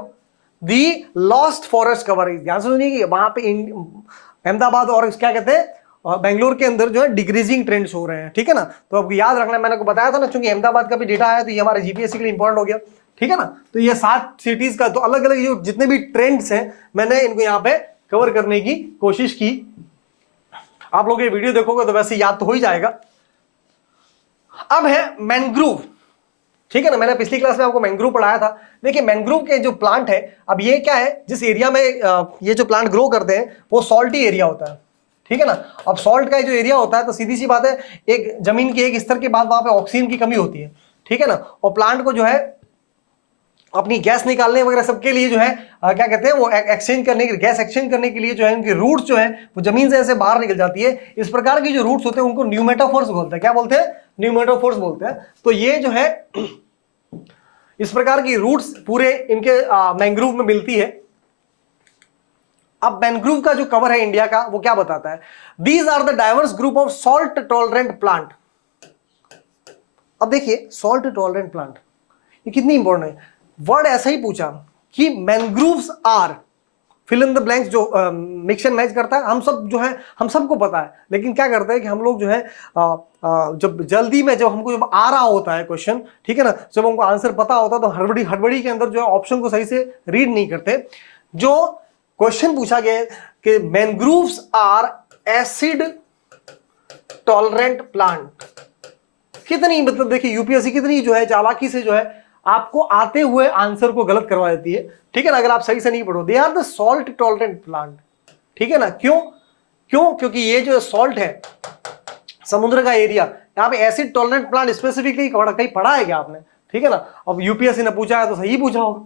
the lost forest cover. ध्यान से सुनिए कि वहां पे अहमदाबाद और क्या कहते हैं बेंगलोर के अंदर जो है डिक्रीजिंग ट्रेंड्स हो रहे हैं, ठीक है ना। तो आपको याद रखना, मैंने आपको बताया था ना, क्योंकि अहमदाबाद का भी डेटा आया तो ये हमारे जीपीएससी के लिए इंपॉर्टेंट हो गया, ठीक है ना। तो ये 7 सिटीज का तो अलग अलग जो जितने भी ट्रेंड्स हैं मैंने इनको यहाँ पे कवर करने की कोशिश की। आप लोग ये वीडियो देखोगे तो वैसे याद तो हो ही जाएगा। अब है मैंग्रोव, ठीक है ना। मैंने पिछली क्लास में आपको मैंग्रोव पढ़ाया था। देखिए मैंग्रोव के जो प्लांट है, अब ये क्या है, जिस एरिया में ये जो प्लांट ग्रो करते हैं वो सॉल्टी एरिया होता है, ठीक है ना। अब सॉल्ट का जो एरिया होता है तो सीधी सी बात है, एक जमीन के एक स्तर के बाद वहां पे ऑक्सीजन की कमी होती है, ठीक है ना। और प्लांट को जो है अपनी गैस निकालने वगैरह सबके लिए जो है क्या कहते हैं वो एक्सचेंज करने के, गैस एक्सचेंज करने के लिए जो है उनकी रूट्स जो है वो जमीन से ऐसे बाहर निकल जाती है। इस प्रकार की जो रूट्स होते हैं उनको न्यूमेटोफोर्स बोलते हैं। क्या बोलते हैं? न्यूमेटोफोर्स बोलते हैं। तो ये जो है इस प्रकार की रूट्स पूरे इनके मैंग्रोव में मिलती है। अब मैंग्रोव का जो कवर है इंडिया का वो क्या बताता है, these are the diverse group of salt tolerant plant. अब देखिए सॉल्ट टॉलरेंट प्लांट ये कितनी इंपॉर्टेंट है। वर्ड ऐसा ही पूछा कि mangroves are fill in the blanks, जो मिक्स एंड मैच करता है। हम सब जो है हम सबको पता है, लेकिन क्या करते हैं कि हम लोग जो है जब जल्दी में जब हमको जब आ रहा होता है क्वेश्चन, ठीक है ना, जब हमको आंसर पता होता है तो हड़बड़ी के अंदर जो है ऑप्शन को सही से रीड नहीं करते। जो क्वेश्चन पूछा गया कि mangroves are acid tolerant plant, कितनी मतलब देखिए यूपीएससी कितनी जो है चालाकी से जो है आपको आते हुए आंसर को गलत करवा देती है, ठीक है ना, अगर आप सही से नहीं पढ़ो। They are the salt tolerant plant, ठीक है ना। क्यों? क्योंकि ये जो सॉल्ट है समुद्र का एरिया, यहाँ पे एसिड टॉलरेंट प्लांट स्पेसिफिकली कहीं पढ़ा है क्या आपने, ठीक है ना। अब यूपीएससी ने पूछा है तो सही पूछा होगा।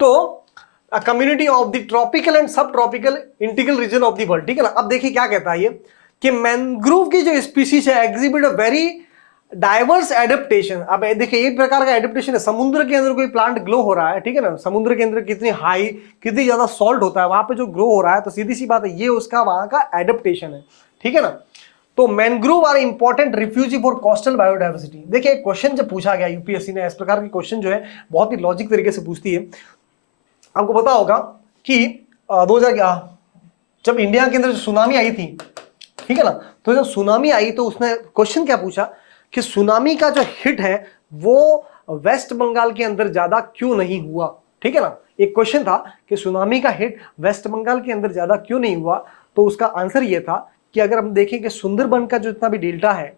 तो community of the tropical and subtropical integral region of the world, ठीक है ना। अब देखिए क्या कहता है ये कि मैंग्रोव की जो स्पीशीज है exhibit a very diverse adaptation. अब देखिए एक प्रकार का एडेप्टेशन है, समुद्र के अंदर कोई प्लांट ग्रो हो रहा है, ठीक है ना, समुद्र के अंदर कितनी हाई कितनी ज्यादा सॉल्ट होता है वहां पे जो ग्रो हो रहा है, तो सीधी सी बात है ये उसका वहां का एडेप्टेशन है, ठीक है ना। तो mangrove are important refugee for coastal biodiversity. देखिए क्वेश्चन जब पूछा गया यूपीएससी ने, इस प्रकार के क्वेश्चन जो है बहुत ही लॉजिक तरीके से पूछती है। आपको पता होगा कि 2011 जब इंडिया के अंदर सुनामी आई थी, ठीक है ना, तो जब सुनामी आई तो उसने क्वेश्चन क्या पूछा कि सुनामी का जो हिट है वो वेस्ट बंगाल के अंदर ज्यादा क्यों नहीं हुआ, ठीक है ना। एक क्वेश्चन था कि सुनामी का हिट वेस्ट बंगाल के अंदर ज्यादा क्यों नहीं हुआ, तो उसका आंसर ये था कि अगर हम देखें कि सुंदरबन का जो जितना भी डेल्टा है,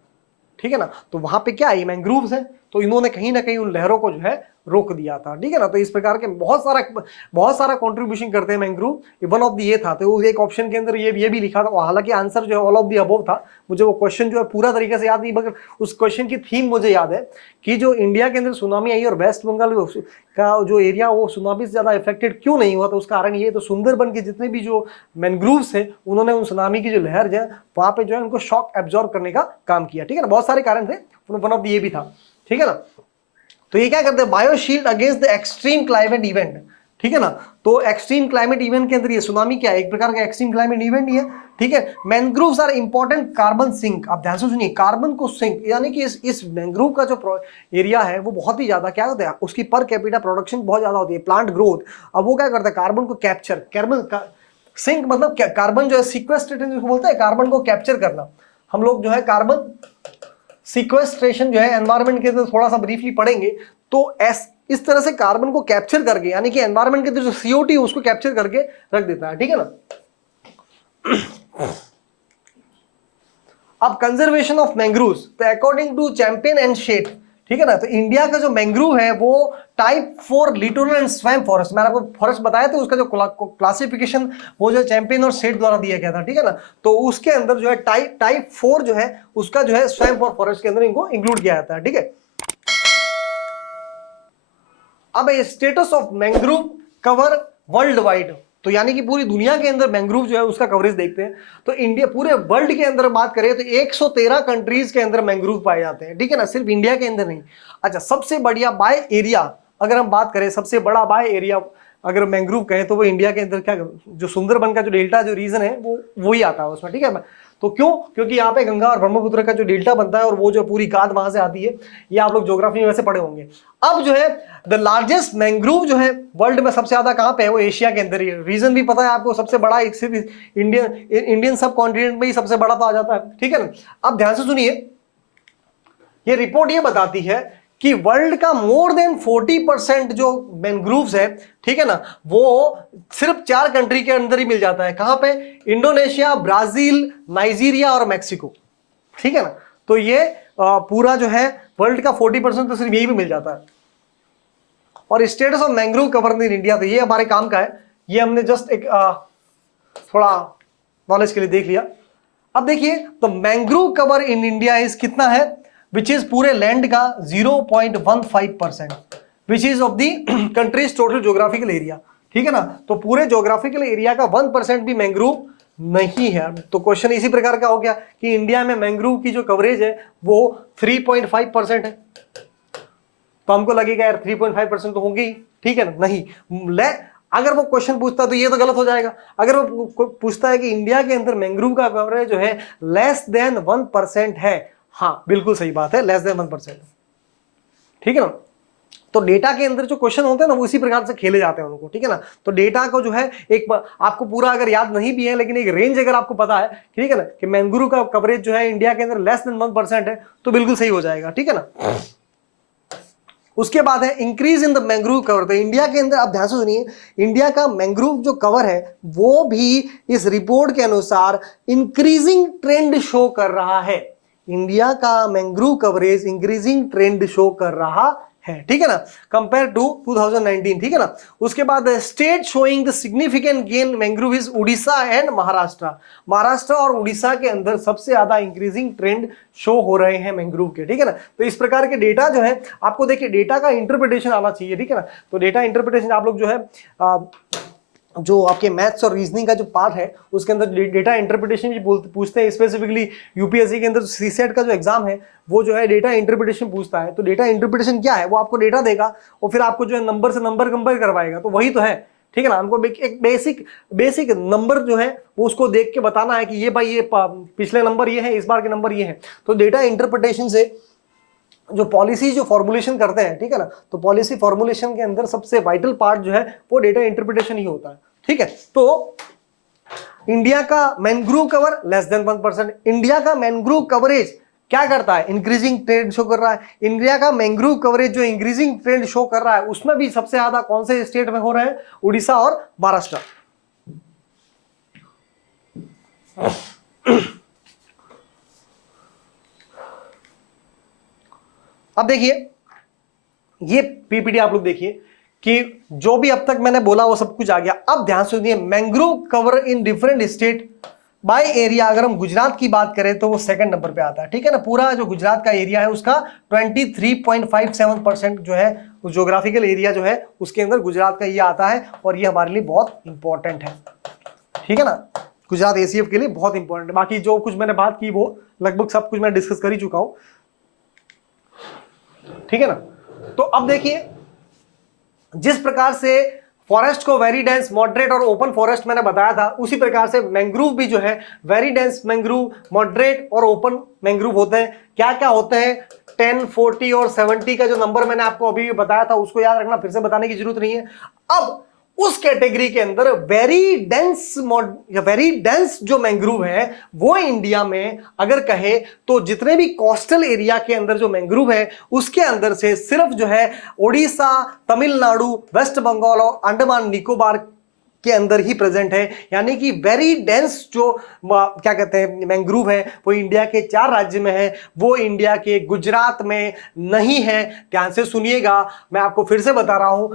ठीक है ना, तो वहां पे क्या है, मैंग्रोव्स है, तो इन्होंने कहीं ना कहीं उन लहरों को जो है रोक दिया था, ठीक है ना। तो इस प्रकार के बहुत सारा कंट्रीब्यूशन करते हैं मैंग्रोव। वन ऑफ द ये था, तो एक ऑप्शन के अंदर ये भी लिखा था, हालांकि आंसर जो है ऑल ऑफ द अबव था। मुझे वो क्वेश्चन जो है पूरा तरीके से याद नहीं, मगर उस क्वेश्चन की थीम मुझे याद है कि जो इंडिया के अंदर सुनामी आई और वेस्ट बंगाल का जो एरिया वो सुनामी से ज्यादा इफेक्टेड क्यों नहीं हुआ, तो उसका कारण ये, तो सुंदरबन के जितने भी जो मैंग्रोव्स है उन्होंने उन सुनामी की जो लहर है वहां पे जो है उनको शॉक एब्जॉर्ब करने का काम किया, ठीक है ना। बहुत सारे कारण थे, वन ऑफ द ये भी था, ठीक है ना। तो ये क्या करते हैं, bioshield against the extreme climate event, ठीक है ना। तो एक्सट्रीम क्लाइमेट इवेंट के अंदर ये सुनामी क्या है, एक प्रकार का एक्सट्रीम क्लाइमेट इवेंट ही है, ठीक है। Mangroves are important carbon sink, आप ध्यान से सुनिए, कार्बन को सिंक, यानी कि इस मैंग्रोव का जो एरिया है वो बहुत ही ज्यादा क्या होता है, उसकी पर कैपिटा प्रोडक्शन बहुत ज्यादा होती है, प्लांट ग्रोथ। अब वो क्या करता है, कार्बन को कैप्चर, कार्बन सिंक मतलब कार्बन जो है सिक्वेस्ट्रेशन जिसको बोलते हैं, कार्बन को कैप्चर करना। हम लोग जो है कार्बन सिक्वेस्ट्रेशन जो है एनवायरमेंट के अंदर थोड़ा सा ब्रीफली पढ़ेंगे, तो इस तरह से कार्बन को कैप्चर करके, यानी कि एनवायरमेंट के अंदर जो CO2 उसको कैप्चर करके रख देता है, ठीक है ना। अब कंजर्वेशन ऑफ मैंग्रोव्स, तो according to champion and shit, ठीक है ना, तो इंडिया का जो मैंग्रोव है वो type 4 littoral and swamp forest, मैंने आपको फॉरेस्ट बताया था, उसका जो क्लासिफिकेशन वो जो चैंपियन और शेट द्वारा दिया गया था, ठीक है ना। तो उसके अंदर जो है टाइप 4 जो है उसका जो है स्वैम्प और फॉरेस्ट के अंदर इनको इंक्लूड किया जाता है, ठीक है। अब status of mangrove cover world wide, तो यानी कि पूरी दुनिया के अंदर मैंग्रोव जो है उसका कवरेज देखते हैं, तो इंडिया पूरे वर्ल्ड के अंदर बात करें तो 113 कंट्रीज के अंदर मैंग्रोव पाए जाते हैं, ठीक है ना, सिर्फ इंडिया के अंदर नहीं। अच्छा, सबसे बढ़िया बाय एरिया अगर हम बात करें, सबसे बड़ा बाय एरिया अगर मैंग्रोव कहें तो वो इंडिया के अंदर क्या, जो सुंदरबन का जो डेल्टा जो रीजन है वो ही आता है उसमें, ठीक है। तो क्यों, क्योंकि यहाँ पे गंगा और ब्रह्मपुत्र का जो डेल्टा बनता है और वो जो पूरी गाद वहां से आती है, ये आप लोग ज्योग्राफी में वैसे पढ़े होंगे। अब जो है द लार्जेस्ट मैंग्रोव जो है वर्ल्ड में सबसे ज्यादा कहां पे है, वो एशिया के अंदर ही है। रीजन भी पता है आपको, सबसे बड़ा एक सिर्फ इंडियन सब कॉन्टिनेंट में ही सबसे बड़ा तो आ जाता है, ठीक है ना। अब ध्यान से सुनिए, ये रिपोर्ट ये बताती है कि वर्ल्ड का मोर देन 40% जो मैंग्रोव्स है, ठीक है ना, वो सिर्फ 4 कंट्री के अंदर ही मिल जाता है। कहां पे, इंडोनेशिया, ब्राजील, नाइजीरिया और मैक्सिको, ठीक है ना। तो ये पूरा जो है वर्ल्ड का 40% तो सिर्फ यही भी मिल जाता है। और status of mangrove cover in India, तो ये हमारे काम का है, ये हमने जस्ट एक थोड़ा नॉलेज के लिए देख लिया। अब देखिए, तो mangrove cover in India is कितना है, विच इज पूरे लैंड का 0.15%, which is of the countries total geographical area, ठीक है ना। तो पूरे ज्योग्राफिकल एरिया का 1% भी मैंग्रोव नहीं है। तो क्वेश्चन इसी प्रकार का हो गया कि इंडिया में मैंग्रोव की जो कवरेज है वो 3.5% है, तो हमको लगेगा यार 3.5% तो होंगी, ठीक है ना, नहीं ले। अगर वो क्वेश्चन पूछता तो ये तो गलत हो जाएगा। अगर वो पूछता है कि इंडिया के अंदर मैंग्रोव का कवरेज जो है लेस देन 1% है, हाँ बिल्कुल सही बात है, लेस देन 1%, ठीक है ना। तो डेटा के अंदर जो क्वेश्चन होते हैं ना वो इसी प्रकार से खेले जाते हैं उनको, ठीक है ना। तो डेटा को जो है एक आपको पूरा अगर याद नहीं भी है, लेकिन एक रेंज अगर आपको पता है, ठीक है ना, कि मैंग्रोव का कवरेज जो है इंडिया के अंदर लेस देन 1% है, तो बिल्कुल सही हो जाएगा, ठीक है ना। उसके बाद है increase in the mangrove cover, तो इंडिया के अंदर आप ध्यान से सुनिए, इंडिया का मैंग्रोव जो कवर है वो भी इस रिपोर्ट के अनुसार इंक्रीजिंग ट्रेंड शो कर रहा है। इंडिया का mangrove coverage increasing trend show कर रहा है, ठीक है ना, कंपेयर टू 2019, ठीक है ना। उसके बाद state showing the significant gain mangrove is Orissa and Maharashtra, Maharashtra और उड़ीसा के अंदर सबसे ज्यादा इंक्रीजिंग ट्रेंड शो हो रहे हैं मैंग्रोव के, ठीक है ना। तो इस प्रकार के डेटा जो है आपको देखिए, डेटा का इंटरप्रिटेशन आना चाहिए, ठीक है ना। तो डेटा इंटरप्रिटेशन आप लोग जो है जो आपके मैथ्स और रीजनिंग का जो पार्ट है उसके अंदर डेटा इंटरप्रिटेशन भी पूछते हैं। स्पेसिफिकली यूपीएससी के अंदर सीसेट का जो एग्जाम है वो जो है डेटा इंटरप्रिटेशन पूछता है। तो डेटा इंटरप्रिटेशन क्या है, वो आपको डेटा देगा और फिर आपको जो है नंबर से नंबर कंपेयर करवाएगा, तो वही तो है, ठीक है ना। हमको एक बेसिक नंबर जो है वो उसको देख के बताना है कि ये भाई ये पिछले नंबर ये है, इस बार के नंबर ये है। तो डेटा इंटरप्रिटेशन से जो पॉलिसी जो फॉर्मुलेशन करते हैं, ठीक है ना, तो पॉलिसी फॉर्मुलेशन के अंदर सबसे वाइटल पार्ट जो है वो डेटा इंटरप्रिटेशन ही होता है, ठीक है। तो इंडिया का mangrove cover less than 1%, India का मैंग्रोव कवरेज क्या करता है, इंक्रीजिंग ट्रेंड शो कर रहा है। इंडिया का मैंग्रोव कवरेज जो इंक्रीजिंग ट्रेंड शो कर रहा है उसमें भी सबसे ज्यादा कौन से स्टेट में हो रहे हैं, उड़ीसा और महाराष्ट्र। अब देखिए ये पीपीटी आप लोग देखिए कि जो भी अब तक मैंने बोला वो सब कुछ आ गया। अब ध्यान से सुनिए, mangrove cover in different state by area, अगर हम गुजरात की बात करें तो वो सेकंड नंबर पे आता है, ठीक है ना। पूरा जो गुजरात का एरिया है उसका 23.57% जो है ज्योग्राफिकल एरिया जो है उसके अंदर गुजरात का ये आता है, और ये हमारे लिए बहुत इंपॉर्टेंट है, ठीक है ना। गुजरात एसीएफ के लिए बहुत इंपॉर्टेंट है। बाकी जो कुछ मैंने बात की वो लगभग सब कुछ मैं डिस्कस कर ही चुका हूं, ठीक है ना। तो अब देखिए जिस प्रकार से फॉरेस्ट को वेरी डेंस, मॉडरेट और ओपन फॉरेस्ट मैंने बताया था, उसी प्रकार से मैंग्रोव भी जो है वेरी डेंस मैंग्रोव, मॉडरेट और ओपन मैंग्रोव होते हैं। क्या क्या होते हैं, 10, 40 और 70 का जो नंबर मैंने आपको अभी बताया था उसको याद रखना, फिर से बताने की जरूरत नहीं है। अब उस कैटेगरी के अंदर वेरी डेंस जो मैंग्रोव है वो इंडिया में अगर कहे तो जितने भी कोस्टल एरिया के अंदर जो मैंग्रोव है उसके अंदर से सिर्फ जो है उड़ीसा, तमिलनाडु, वेस्ट बंगाल और अंडमान निकोबार के अंदर ही प्रेजेंट है। यानी कि वेरी डेंस जो क्या कहते हैं मैंग्रोव है वो इंडिया के 4 राज्य में है, वो इंडिया के गुजरात में नहीं है। ध्यान से सुनिएगा, मैं आपको फिर से बता रहा हूं,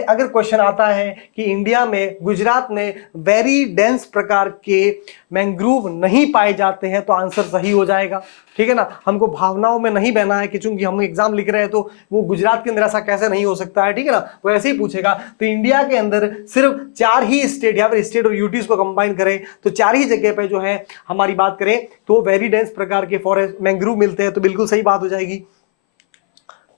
अगर क्वेश्चन आता है कि इंडिया में गुजरात में वेरी डेंस प्रकार के मैंग्रोव नहीं पाए जाते हैं तो आंसर सही हो जाएगा, ठीक है ना। हमको भावनाओं में नहीं बहना है कि चूंकि हम एग्जाम लिख रहे हैं तो वो गुजरात के अंदर ऐसा कैसे नहीं हो सकता है, ठीक है ना। वो ऐसे ही पूछेगा। तो इंडिया के अंदर सिर्फ 4 ही स्टेट, या फिर स्टेट और यूटीज को कंबाइन करें तो 4 ही जगह पे जो है हमारी बात करें तो वेरी डेंस प्रकार के फॉरेस्ट मैंग्रोव मिलते हैं, तो बिल्कुल सही बात हो जाएगी,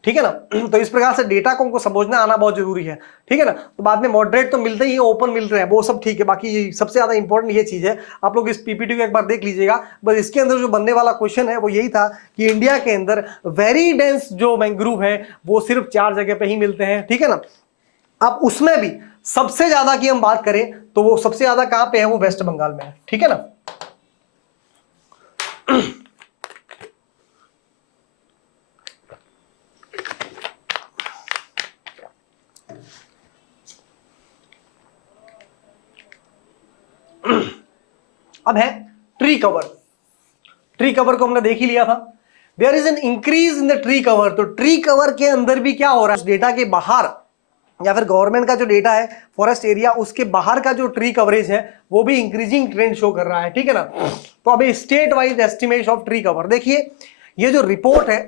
ठीक है ना। तो इस प्रकार से डेटा को हमको समझना आना बहुत जरूरी है, ठीक है ना। तो बाद में मॉडरेट तो मिलते ही है, ओपन मिल रहे हैं, वो सब ठीक है। बाकी सबसे ज्यादा इंपॉर्टेंट ये चीज है, आप लोग इस पीपीटी को एक बार देख लीजिएगा। बस इसके अंदर जो बनने वाला क्वेश्चन है वो यही था कि इंडिया के अंदर वेरी डेंस जो मैंग्रोव है वो सिर्फ 4 जगह पे ही मिलते हैं, ठीक है ना। अब उसमें भी सबसे ज्यादा की हम बात करें तो वो सबसे ज्यादा कहां पे है, वो वेस्ट बंगाल में है, ठीक है ना। अब है ट्री कवर। ट्री कवर को हमने देख ही लिया था। There is an increase in the tree cover. तो ट्री कवर के अंदर भी क्या हो रहा है, डेटा के बाहर या फिर गवर्नमेंट का जो डेटा है फॉरेस्ट एरिया उसके बाहर का जो ट्री कवरेज है वो भी इंक्रीजिंग ट्रेंड शो कर रहा है, ठीक है ना। तो अभी state wise estimation of tree cover देखिए, ये जो रिपोर्ट है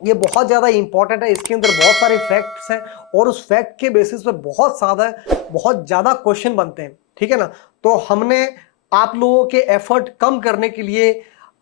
ये बहुत ज्यादा इंपॉर्टेंट है। इसके अंदर बहुत सारे फैक्ट्स हैं और उस फैक्ट के बेसिस पे बहुत ज्यादा क्वेश्चन बनते हैं, ठीक है ना। तो हमने आप लोगों के एफर्ट कम करने के लिए,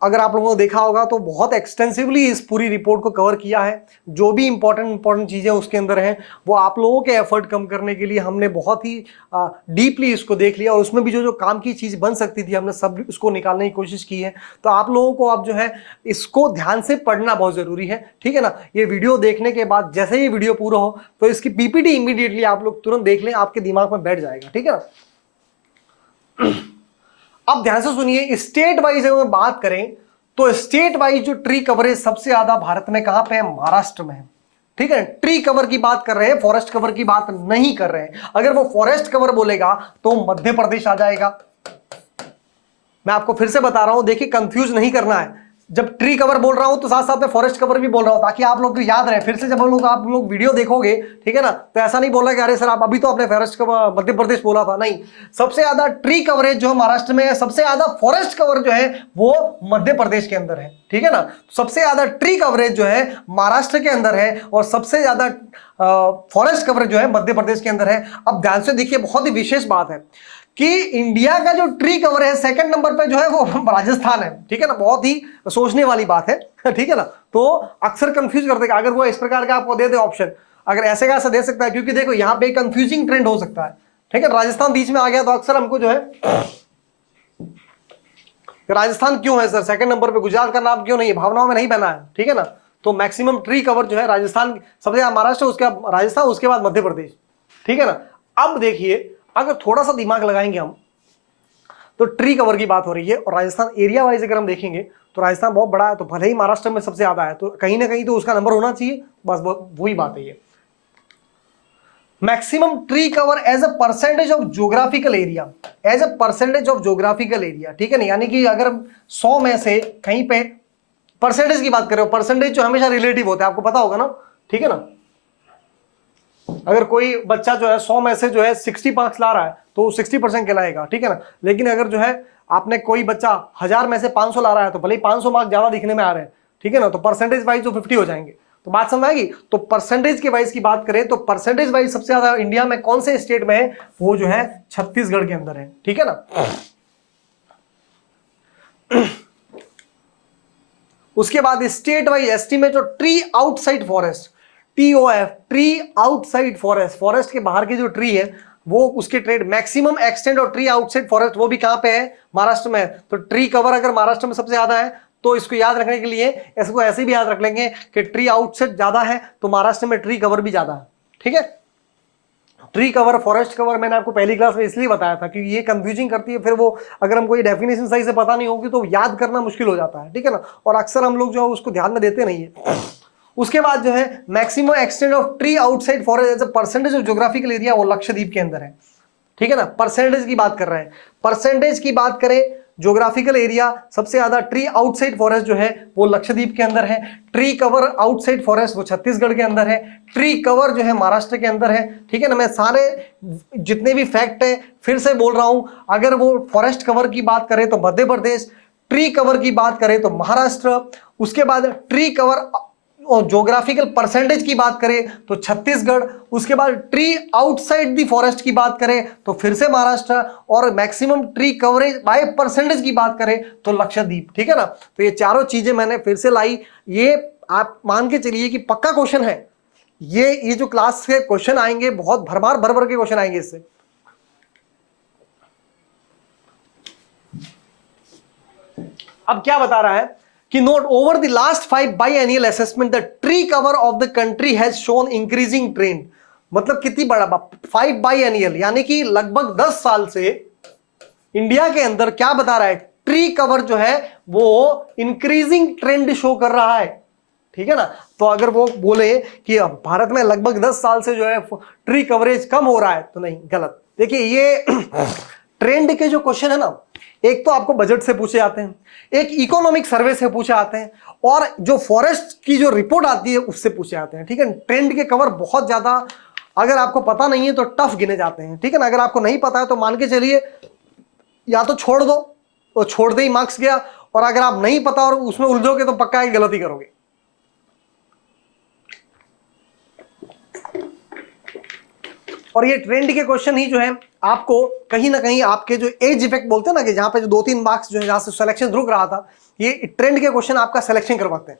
अगर आप लोगों ने देखा होगा तो बहुत एक्सटेंसिवली इस पूरी रिपोर्ट को कवर किया है। जो भी इंपॉर्टेंट चीजें उसके अंदर हैं वो आप लोगों के एफर्ट कम करने के लिए हमने बहुत ही डीपली इसको देख लिया, और उसमें भी जो जो काम की चीज बन सकती थी हमने सब उसको निकालने की कोशिश की है। तो आप लोगों को अब जो है इसको ध्यान से पढ़ना बहुत जरूरी है, ठीक है ना। ये वीडियो देखने के बाद जैसे ही वीडियो पूरा हो तो इसकी पीपीटी इमीडिएटली आप लोग तुरंत देख लें, आपके दिमाग में बैठ जाएगा, ठीक है ना। अब ध्यान से सुनिए, स्टेट वाइज अगर बात करें तो स्टेट वाइज जो ट्री कवरेज सबसे ज्यादा भारत में कहां पे है, महाराष्ट्र में है, ठीक है। ट्री कवर की बात कर रहे हैं, फॉरेस्ट कवर की बात नहीं कर रहे हैं। अगर वो फॉरेस्ट कवर बोलेगा तो मध्य प्रदेश आ जाएगा। मैं आपको फिर से बता रहा हूं, देखिए कंफ्यूज नहीं करना है। जब ट्री कवर बोल रहा हूं तो साथ साथ में फॉरेस्ट कवर भी बोल रहा हूं ताकि आप लोग को याद रहे। फिर से जब आप लोग वीडियो देखोगे, ठीक है ना, तो ऐसा नहीं बोला कि अरे सर आप अभी तो आपने फॉरेस्ट कवर मध्य प्रदेश बोला था। नहीं, सबसे ज्यादा ट्री कवरेज जो महाराष्ट्र में है, सबसे ज्यादा फॉरेस्ट कवर जो है वो मध्य प्रदेश के अंदर है, ठीक है ना। सबसे ज्यादा ट्री कवरेज जो है महाराष्ट्र के अंदर है और सबसे ज्यादा फॉरेस्ट कवरेज जो है मध्य प्रदेश के अंदर है। अब ध्यान से देखिए, बहुत ही विशेष बात है कि इंडिया का जो ट्री कवर है सेकंड नंबर पे जो है वो राजस्थान है, ठीक है ना। बहुत ही सोचने वाली बात है, ठीक है ना। तो अक्सर कंफ्यूज कर देगा अगर वो इस प्रकार का आपको दे दे ऑप्शन, अगर ऐसे का ऐसा दे सकता है, क्योंकि देखो यहाँ पे कंफ्यूजिंग ट्रेंड हो सकता है, ठीक है। राजस्थान बीच में आ गया तो अक्सर हमको जो है राजस्थान क्यों है सर सेकंड नंबर पे, गुजरात का नाम क्यों नहीं है, भावनाओं में नहीं बना है, ठीक है ना। तो मैक्सिमम ट्री कवर जो है राजस्थान सबसे ज्यादा, महाराष्ट्र उसके बाद राजस्थान, उसके बाद मध्य प्रदेश, ठीक है ना। अब देखिए, अगर थोड़ा सा दिमाग लगाएंगे हम तो ट्री कवर की बात हो रही है और राजस्थान एरिया वाइज अगर हम देखेंगे तो राजस्थान बहुत बड़ा है, तो भले ही महाराष्ट्र में सबसे ज्यादा है तो कहीं ना कहीं तो उसका नंबर होना चाहिए, बस वही बात है ये। Maximum tree cover as a percentage of geographical area, as a percentage of geographical area, ठीक है ना। यानी कि अगर 100 में से कहीं पे परसेंटेज की बात कर रहे हो, परसेंटेज जो हमेशा रिलेटिव होता है, आपको पता होगा ना, ठीक है ना। अगर कोई बच्चा जो है 100 में से जो है 60 मार्क्स ला रहा है तो 60% कहलाएगा, ठीक है ना। लेकिन अगर जो है आपने कोई बच्चा 1000 में से 500 ला रहा है तो भले ही 500 मार्क्स ज्यादा दिखने में आ रहे हैं, ठीक है ना, तो परसेंटेज वाइज जो 50 हो जाएंगे। तो बात समझ आएगी। तो परसेंटेज के वाइज की बात करें तो परसेंटेज वाइज सबसे ज्यादा इंडिया में कौन से स्टेट में है, वो जो है छत्तीसगढ़ के अंदर है, ठीक है ना। उसके बाद state wise estimate of tree outside forest, TOF, tree outside forest, forest के बाहर की जो ट्री है वो उसके trade, maximum extent of tree outside forest, वो भी कहां पे है, महाराष्ट्र में है। तो ट्री कवर अगर महाराष्ट्र में सबसे ज्यादा है तो इसको याद रखने के लिए इसको ऐसे भी याद रख लेंगे कि ट्री आउटसाइड ज्यादा है तो महाराष्ट्र में ट्री कवर भी ज्यादा है, ठीक है। ट्री कवर, फॉरेस्ट कवर मैंने आपको पहली क्लास में इसलिए बताया था कि ये कंफ्यूजिंग करती है, फिर वो अगर हमको ये डेफिनेशन सही से पता नहीं होगी तो याद करना मुश्किल हो जाता है, ठीक है ना। और अक्सर हम लोग जो है उसको ध्यान में देते नहीं है। उसके बाद जो है maximum extent of tree outside forest as a percentage of geographical area, वो लक्षद्वीप के अंदर है, ठीक है ना। परसेंटेज की बात कर रहे हैं, परसेंटेज की बात करें ज्योग्राफिकल एरिया सबसे ज्यादा ट्री आउटसाइड फॉरेस्ट जो है वो लक्षद्वीप के अंदर है, ट्री कवर आउटसाइड फॉरेस्ट वो छत्तीसगढ़ के अंदर है, ट्री कवर जो है महाराष्ट्र के अंदर है, ठीक है ना। मैं सारे जितने भी फैक्ट है फिर से बोल रहा हूं, अगर वो फॉरेस्ट कवर की बात करें तो मध्य प्रदेश, ट्री कवर की बात करें तो महाराष्ट्र, उसके बाद ट्री कवर और ज्योग्राफिकल परसेंटेज की बात करें तो छत्तीसगढ़, उसके बाद ट्री आउटसाइड दी फॉरेस्ट की बात करें तो फिर से महाराष्ट्र, और maximum tree coverage by percentage की बात करें तो लक्षद्वीप, ठीक है ना। तो ये चारों चीजें मैंने फिर से लाई, ये आप मान के चलिए कि पक्का क्वेश्चन है। ये जो क्लास के क्वेश्चन आएंगे बहुत भर भर के क्वेश्चन आएंगे इससे। अब क्या बता रहा है कि note over the last 5 biennial assessment the tree cover of the country has shown increasing trend. मतलब कितनी बड़ा 5 बाईएनियल, यानी कि लगभग 10 साल से इंडिया के अंदर क्या बता रहा है, ट्री कवर जो है वो इंक्रीजिंग ट्रेंड शो कर रहा है, ठीक है ना। तो अगर वो बोले कि भारत में लगभग 10 साल से जो है ट्री कवरेज कम हो रहा है तो नहीं, गलत। देखिए ये ट्रेंड के जो क्वेश्चन है ना, एक तो आपको बजट से पूछे जाते हैं, एक इकोनॉमिक सर्वे से पूछे आते हैं, और जो फॉरेस्ट की जो रिपोर्ट आती है उससे पूछे जाते हैं, ठीक है। ट्रेंड के कवर बहुत ज्यादा अगर आपको पता नहीं है तो टफ गिने जाते हैं, ठीक है ना। अगर आपको नहीं पता है तो मान के चलिए या तो छोड़ दो, तो छोड़ दे ही मार्क्स गया, और अगर आप नहीं पता और उसमें उलझोगे तो पक्का एक गलती करोगे। और ये ट्रेंड के क्वेश्चन ही जो है आपको कहीं ना कहीं आपके जो एज इफेक्ट बोलते हैं ना, कि जहां पे जो 2-3 मार्क्स जो है जहां से सिलेक्शन रुक रहा था, ये ट्रेंड के क्वेश्चन आपका सिलेक्शन करवाते हैं।